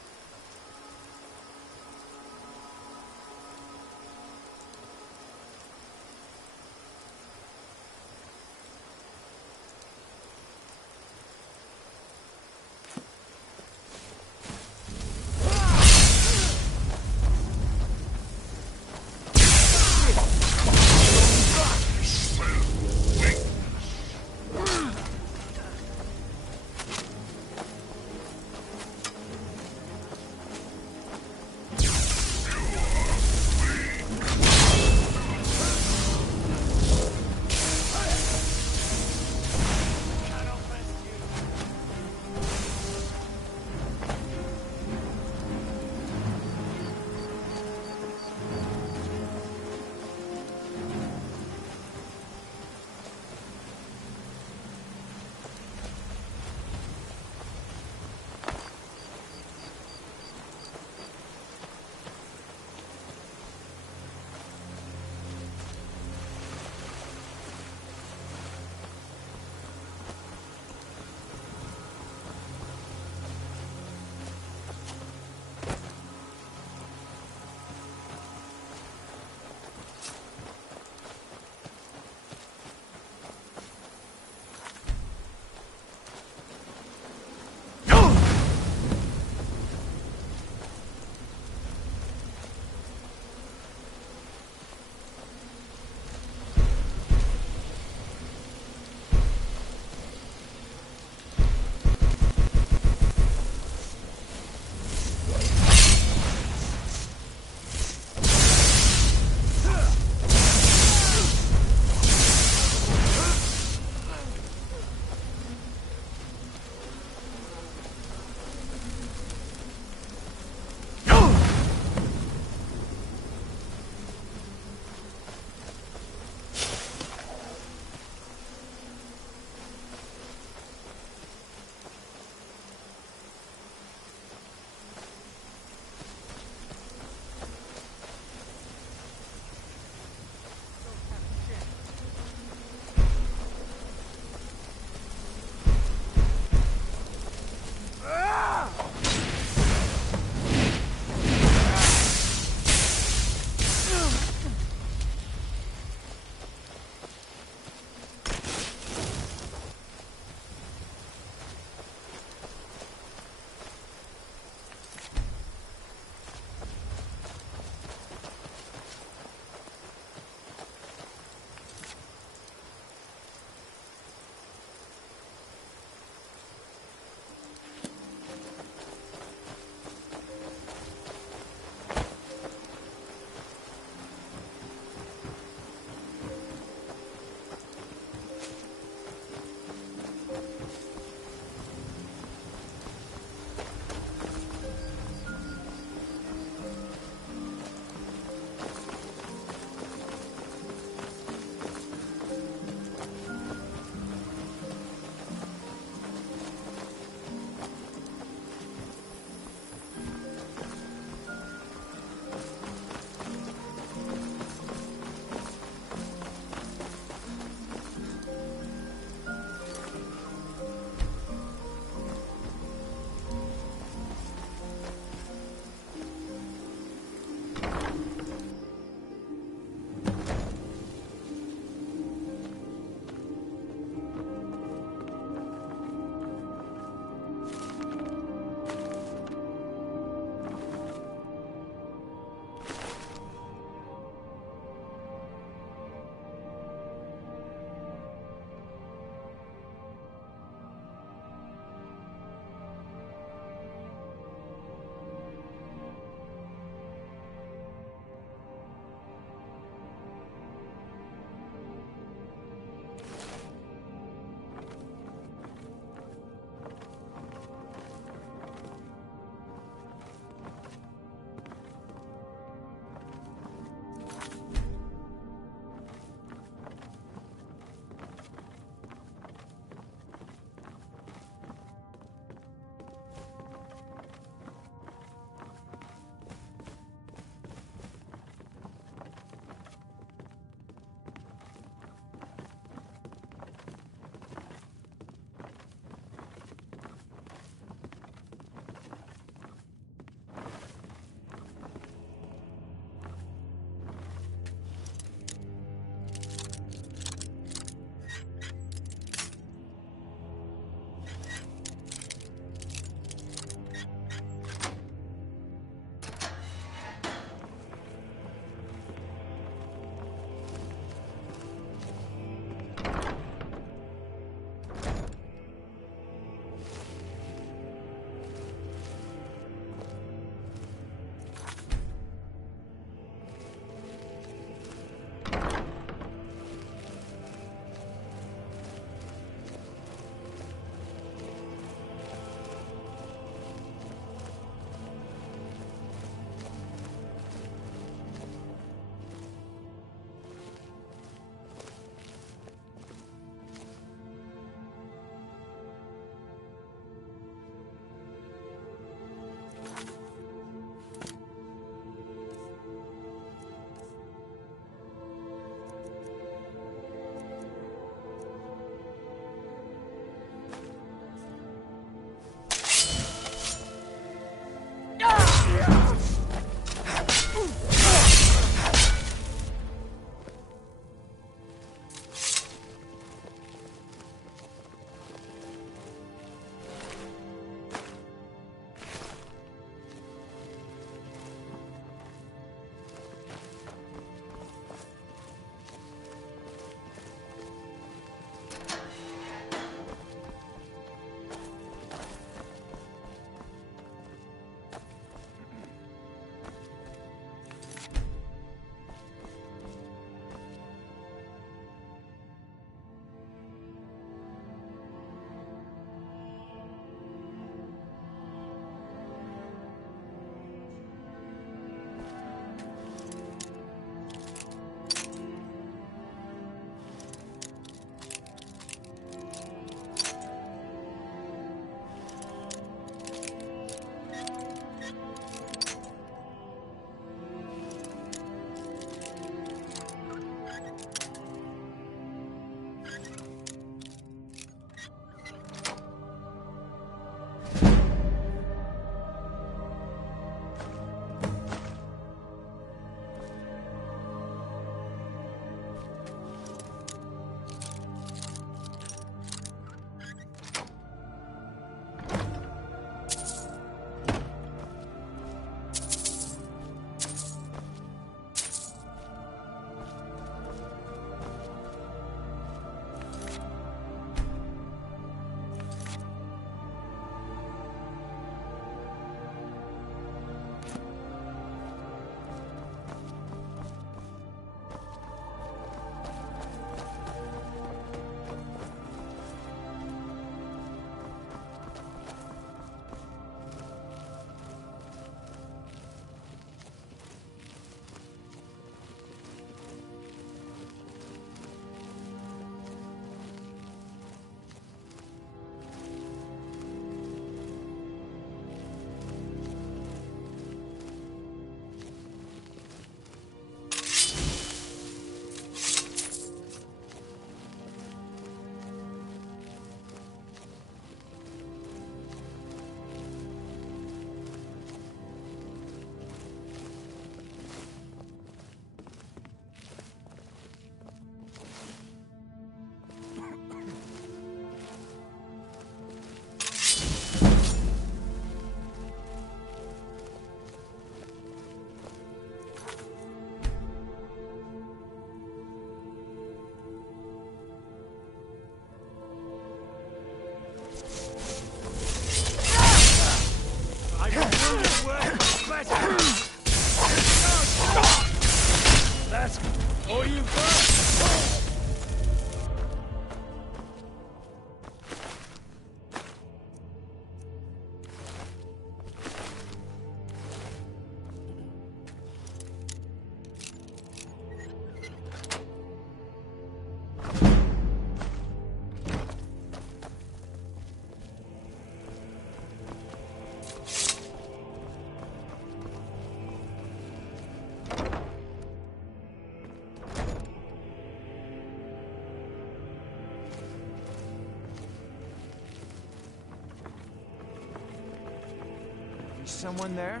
someone there?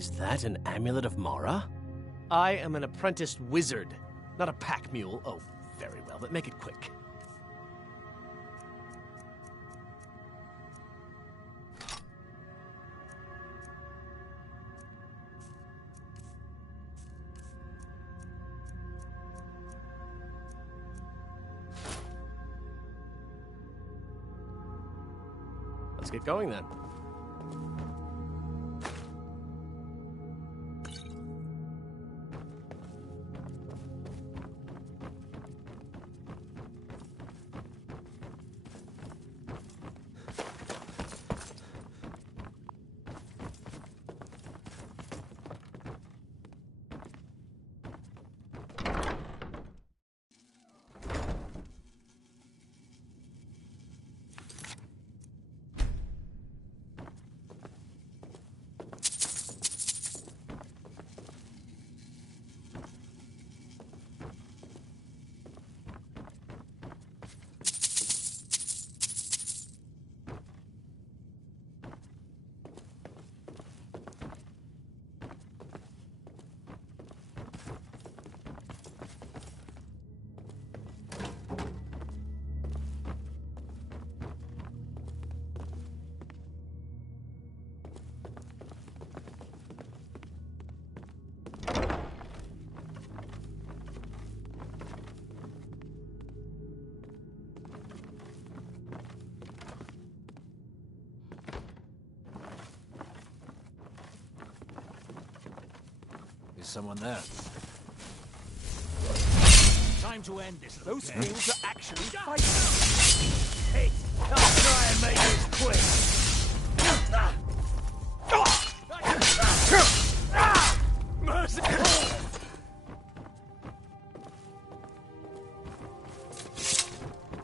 Is that an amulet of Mara? I am an apprenticed wizard, not a pack mule. Oh, very well, but make it quick. Let's get going then. Is someone there? Time to end this. Those things are actually fighting. Hey, I'll try and make this quick. Mercy!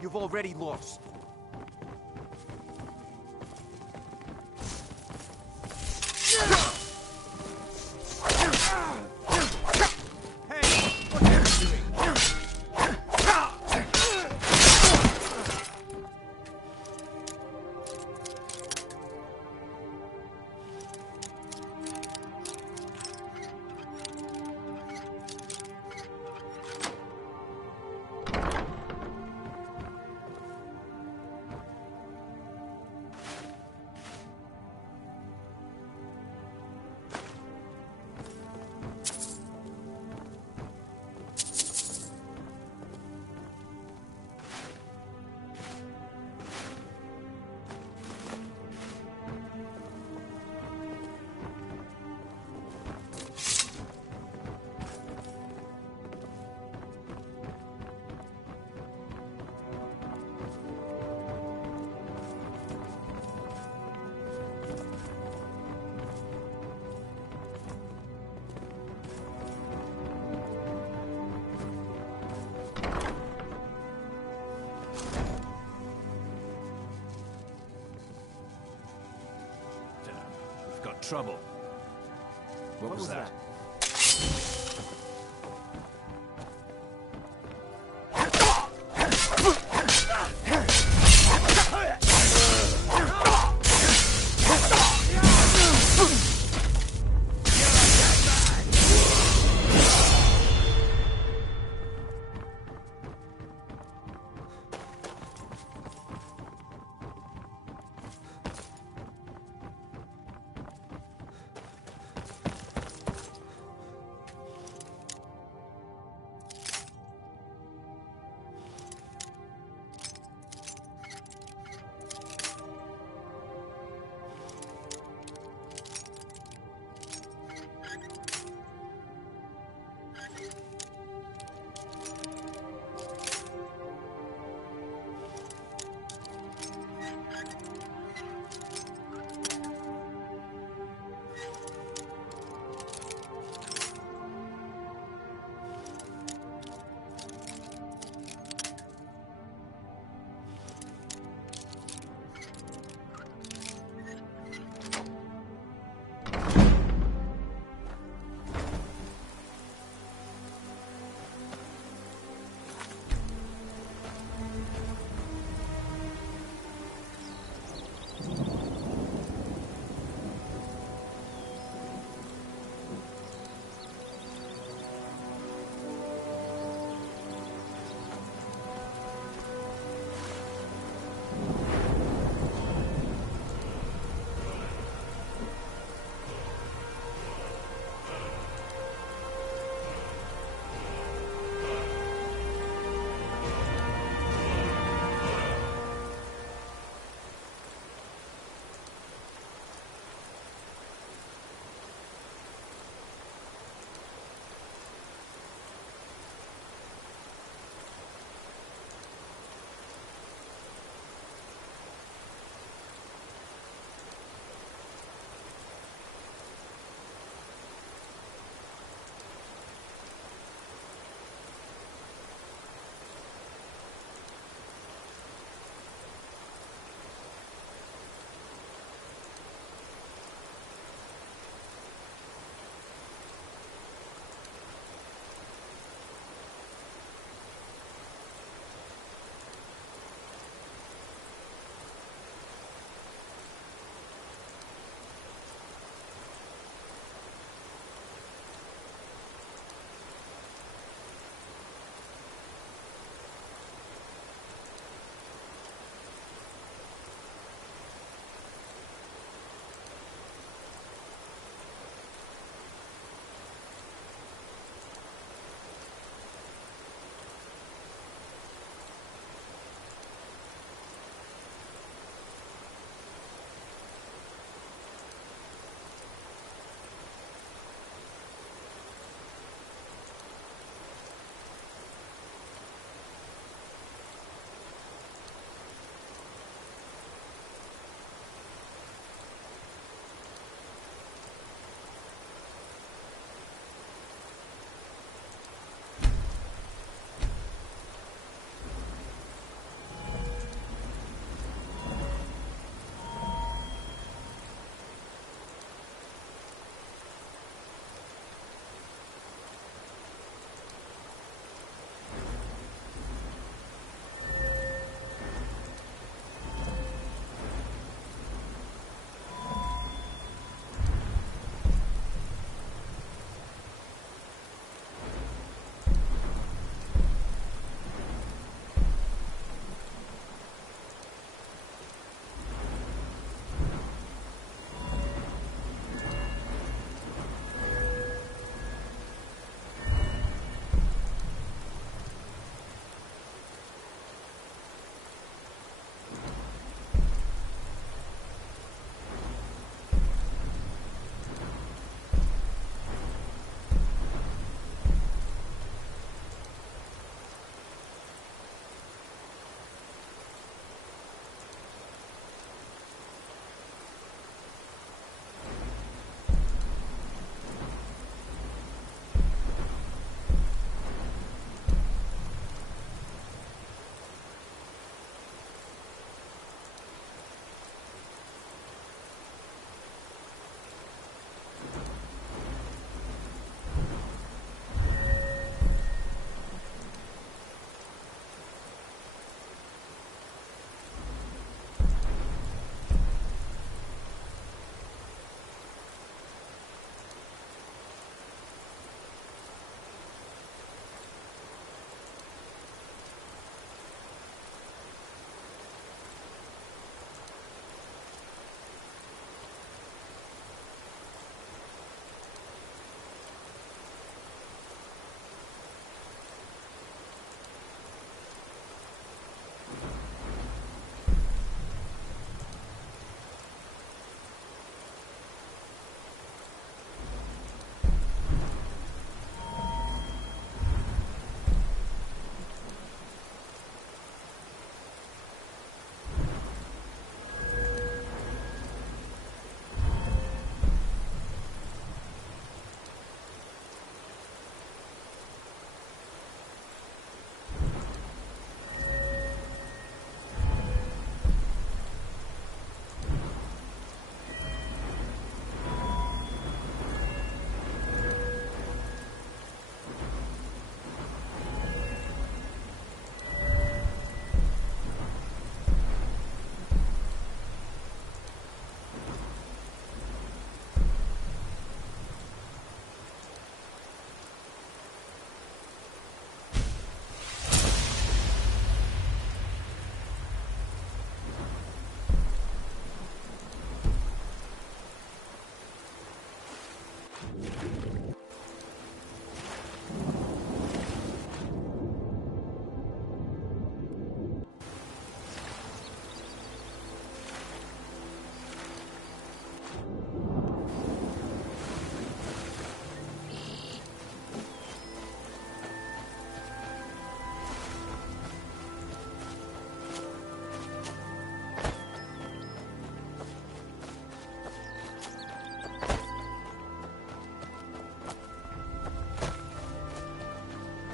You've already lost. Trouble. What was that?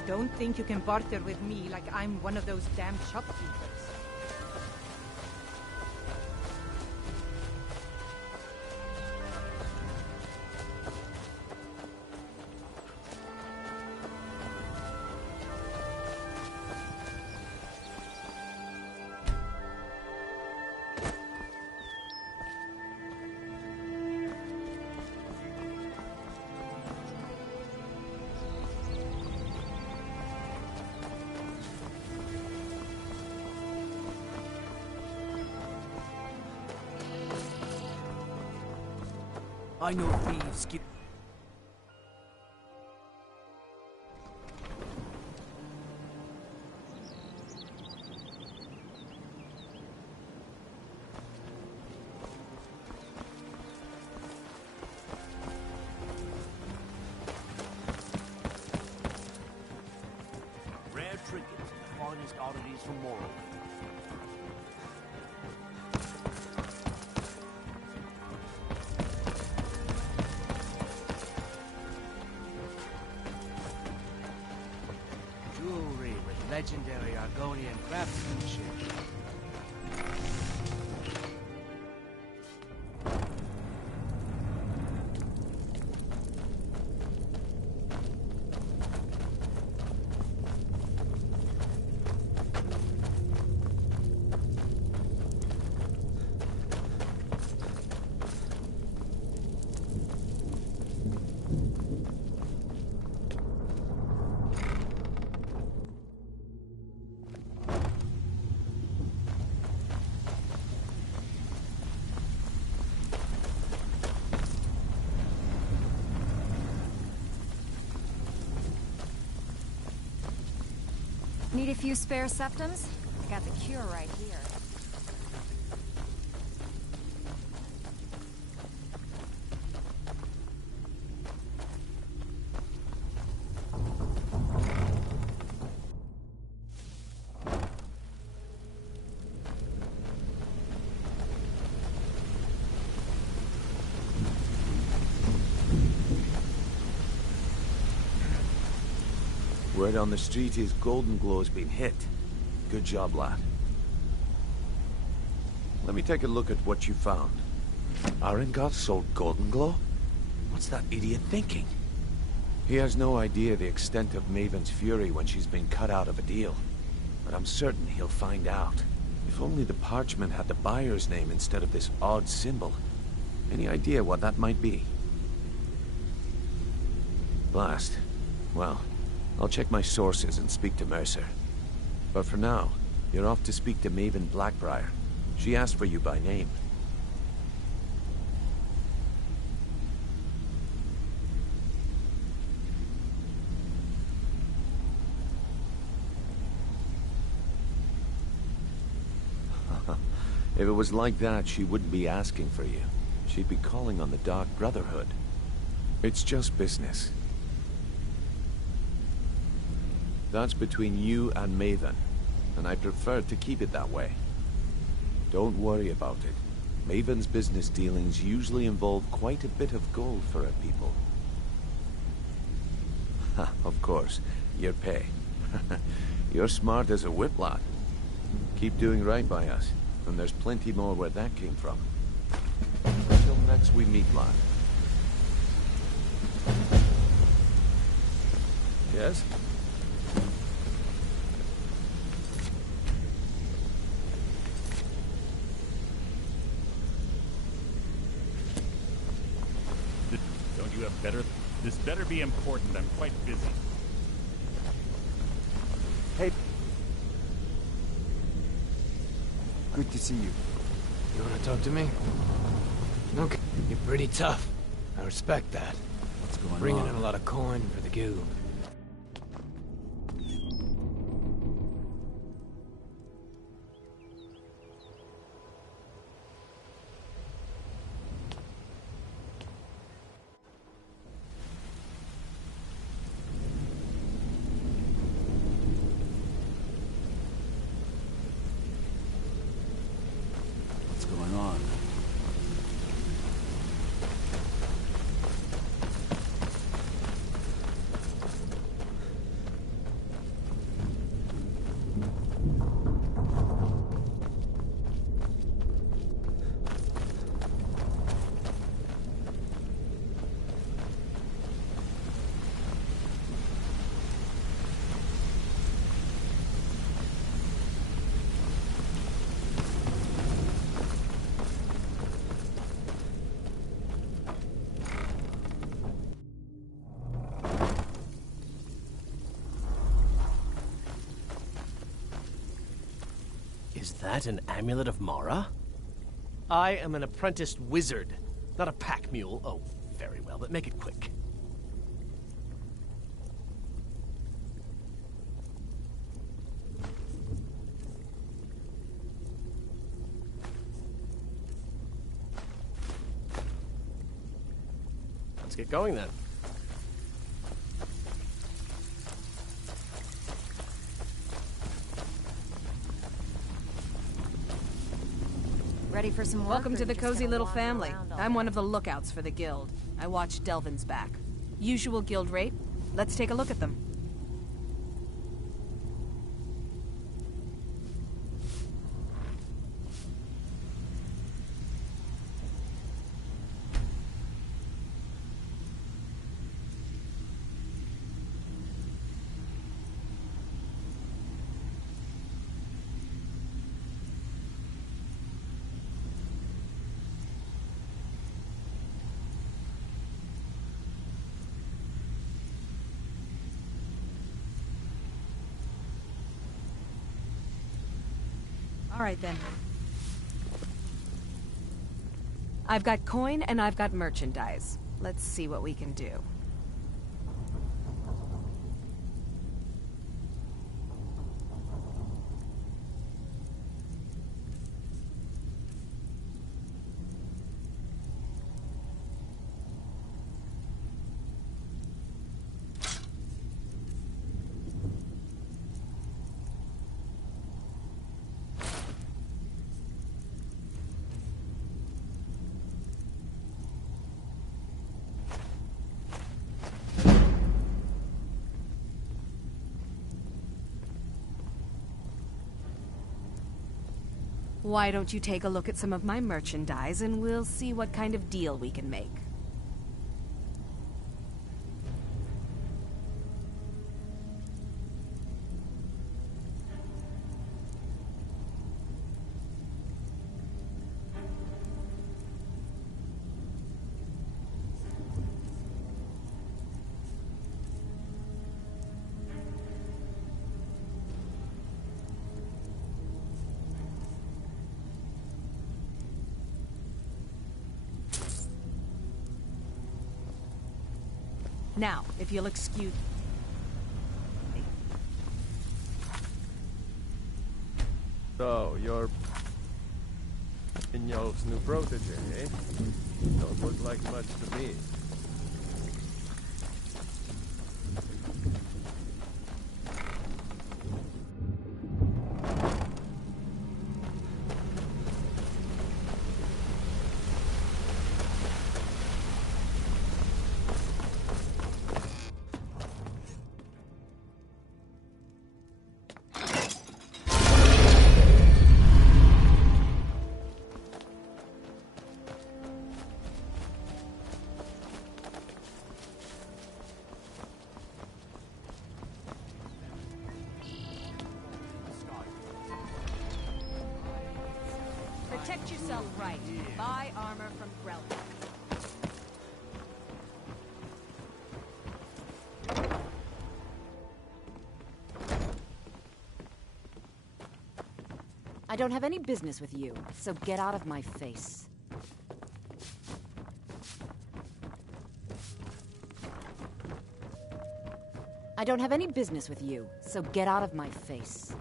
Don't think you can barter with me like I'm one of those damn shopkeepers. I know thieves keep... Rare trinkets and the finest oddities from Morrowind. Jewelry with legendary Argonian craftsmanship. Need a few spare septums? I got the cure right here. Word on the street is Golden Glow's been hit. Good job, lad. Let me take a look at what you found. Arengoth sold Golden Glow? What's that idiot thinking? He has no idea the extent of Maven's fury when she's been cut out of a deal. But I'm certain he'll find out. If only the parchment had the buyer's name instead of this odd symbol. Any idea what that might be? Blast. Well, I'll check my sources and speak to Mercer. But for now, you're off to speak to Maven Blackbriar. She asked for you by name. If it was like that, she wouldn't be asking for you. She'd be calling on the Dark Brotherhood. It's just business. That's between you and Maven, and I prefer to keep it that way. Don't worry about it. Maven's business dealings usually involve quite a bit of gold for her people. Ha, of course, your pay. You're smart as a whip, lad. Keep doing right by us, and there's plenty more where that came from. Until next we meet, lad. Yes? Don't you have better? This better be important. I'm quite busy. Hey. Good to see you. You want to talk to me? Okay. You're pretty tough. I respect that. What's going on? Bringing in a lot of coin for the guild. What's going on? Is that an amulet of Mara? I am an apprenticed wizard, not a pack mule. Oh, very well, but make it quick. Let's get going then. Ready for some work? Welcome to the cozy little family. I'm one of the lookouts for the guild. I watch Delvin's back. Usual guild rate. Let's take a look at them. All right, then. I've got coin and I've got merchandise. Let's see what we can do. Why don't you take a look at some of my merchandise and we'll see what kind of deal we can make. Now, if you'll excuse... So, you're... Inyolf's new protege, eh? Don't look like much to me. Protect yourself right. Buy armor from Grelka. I don't have any business with you, so get out of my face. I don't have any business with you, so get out of my face.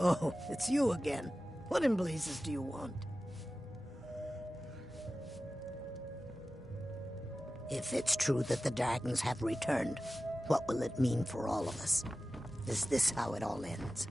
Oh, it's you again. What in blazes do you want? If it's true that the dragons have returned, what will it mean for all of us? Is this how it all ends?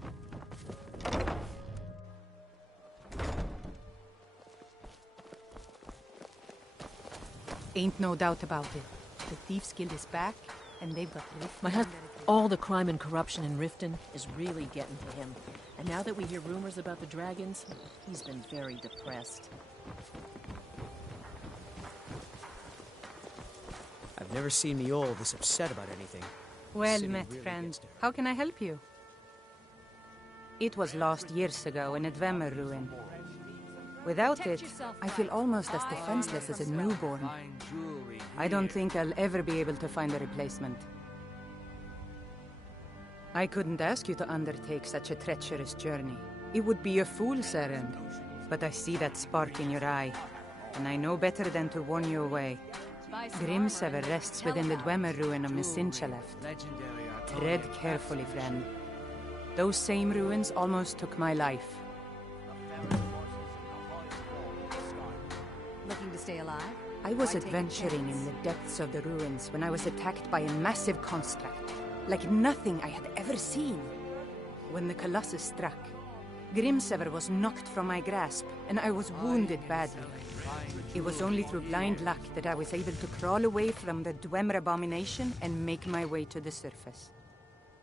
Ain't no doubt about it. The Thieves Guild is back, and they've got Riften. My husband, all the crime and corruption in Riften is really getting to him. And now that we hear rumors about the dragons, he's been very depressed. I've never seen Miol this upset about anything. Well City met, really friend. gets to her. How can I help you? It was lost years ago in a Dwemer ruin. Without it, I feel almost as defenseless as a newborn. I don't think I'll ever be able to find a replacement. I couldn't ask you to undertake such a treacherous journey. It would be a fool's errand. But I see that spark in your eye, and I know better than to warn you away. Grimsever rests within the Dwemer ruin of Misinchaleft. Tread carefully, friend. Those same ruins almost took my life. Looking to stay alive? I was Why take a adventuring chance? in the depths of the ruins when I was attacked by a massive construct, like nothing I had ever seen. When the Colossus struck, Grimsever was knocked from my grasp, and I was wounded badly. It was only through blind luck that I was able to crawl away from the Dwemer abomination and make my way to the surface.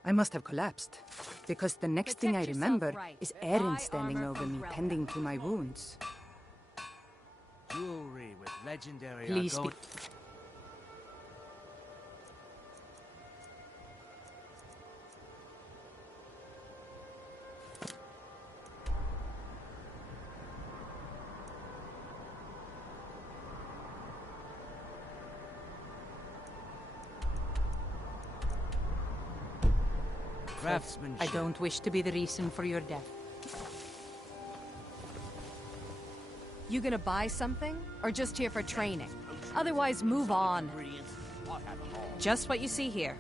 I must have collapsed, because the next thing I remember is Erin standing over me, tending to my wounds. Jewelry with legendary Please be... craftsmanship. I don't wish to be the reason for your death. You gonna buy something? Or just here for training? Otherwise, move on. Just what you see here.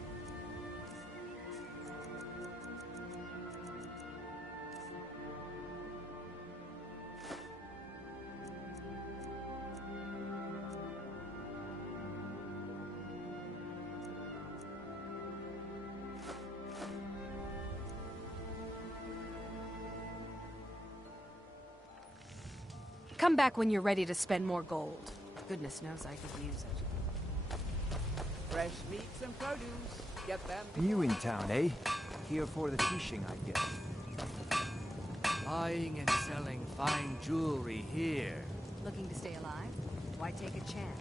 Come back when you're ready to spend more gold. Goodness knows I could use it. Fresh meats and produce. Get them. New in town, eh? Here for the fishing, I guess. Buying and selling fine jewelry here. Looking to stay alive? Why take a chance?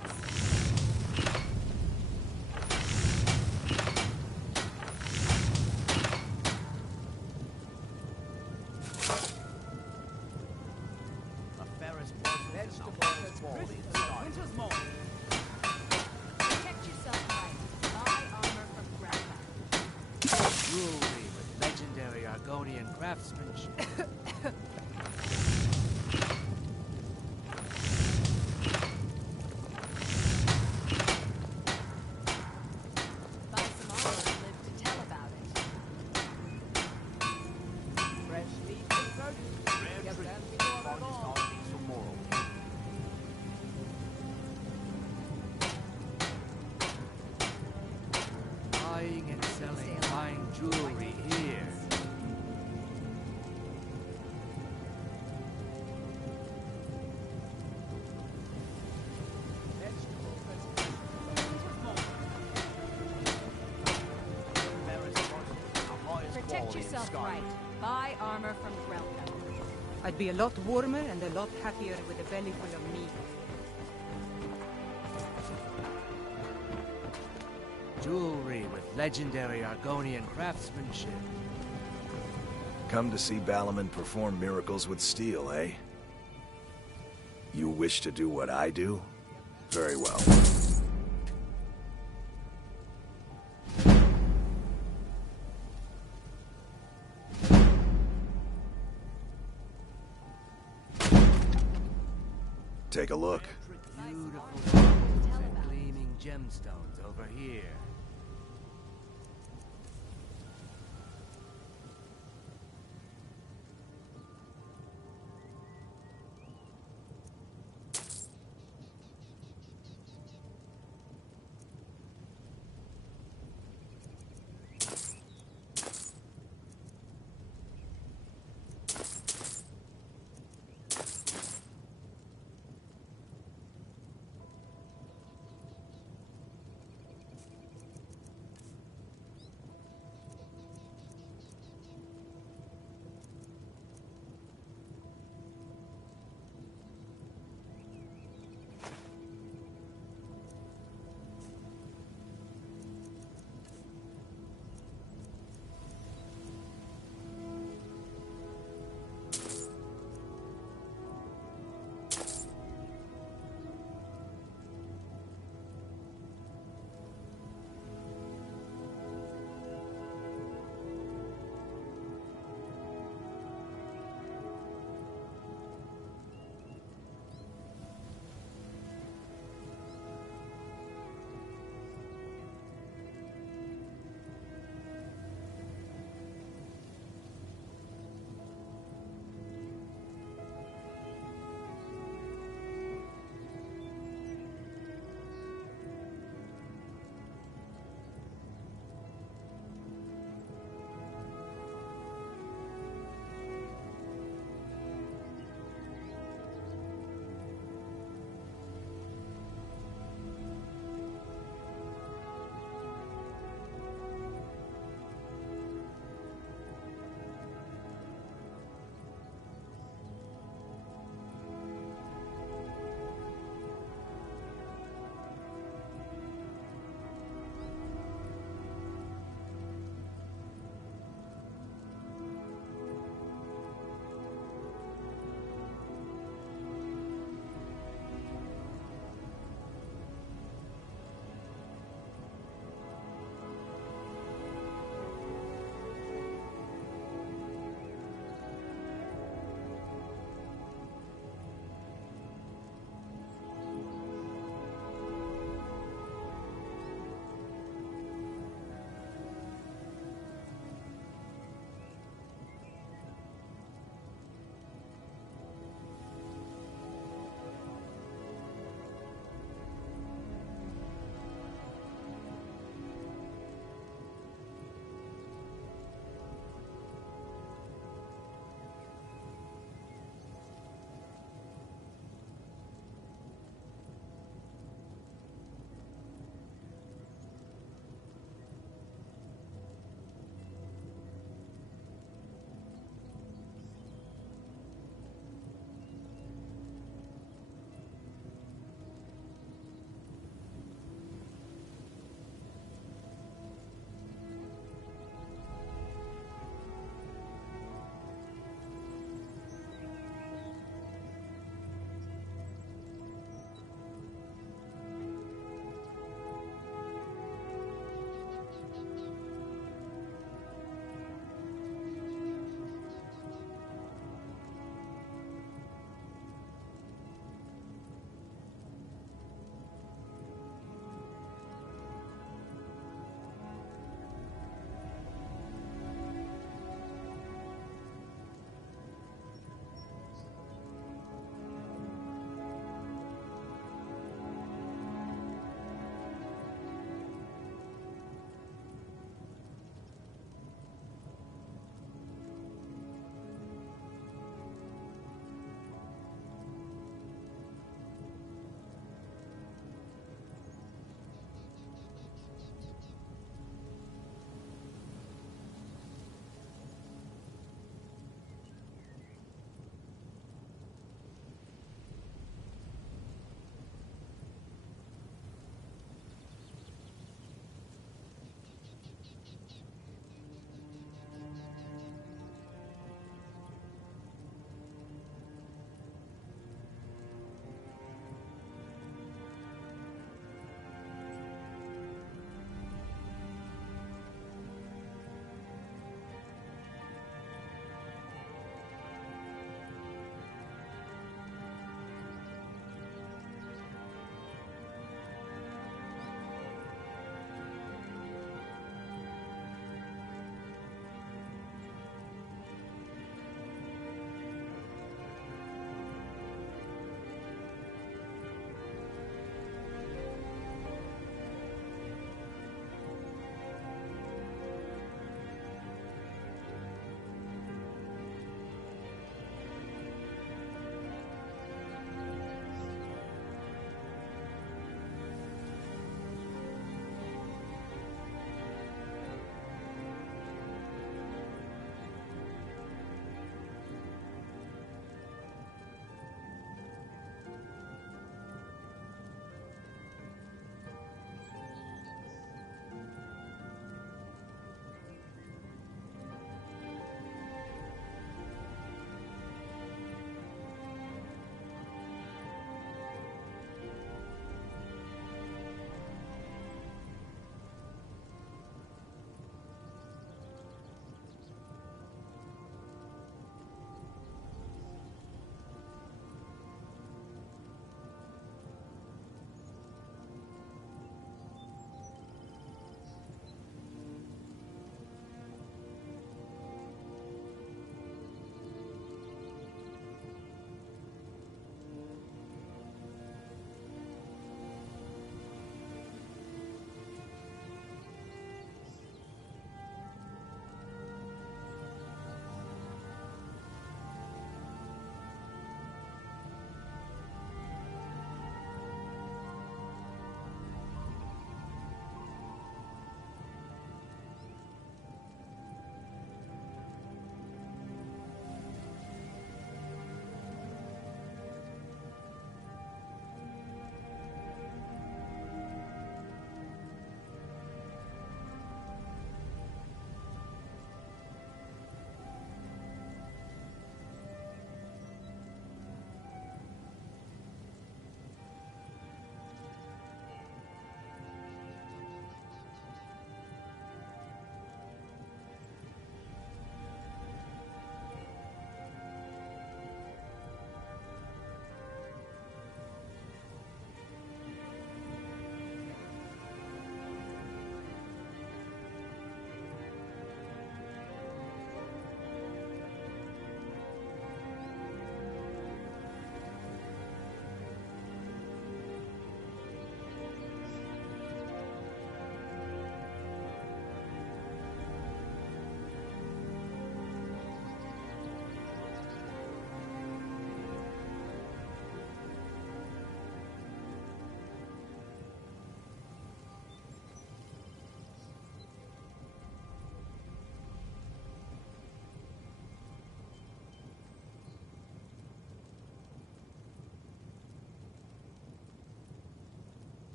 Protect yourself right. Buy armor from Grandpa. Jewelry with legendary Argonian craftsmanship. Buy some armor and live to tell about it. Fresh meats and produce. Get them before they're gone. Buying and selling fine jewelry here. Protect yourself right. Buy armor from Grelka. I'd be a lot warmer and a lot happier with a belly full of meat. Jewelry with legendary Argonian craftsmanship. Come to see Balaman perform miracles with steel, eh? You wish to do what I do? Very well. Take a look. Beautiful marbles and gleaming gemstones over here.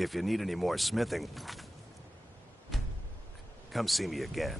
If you need any more smithing, come see me again.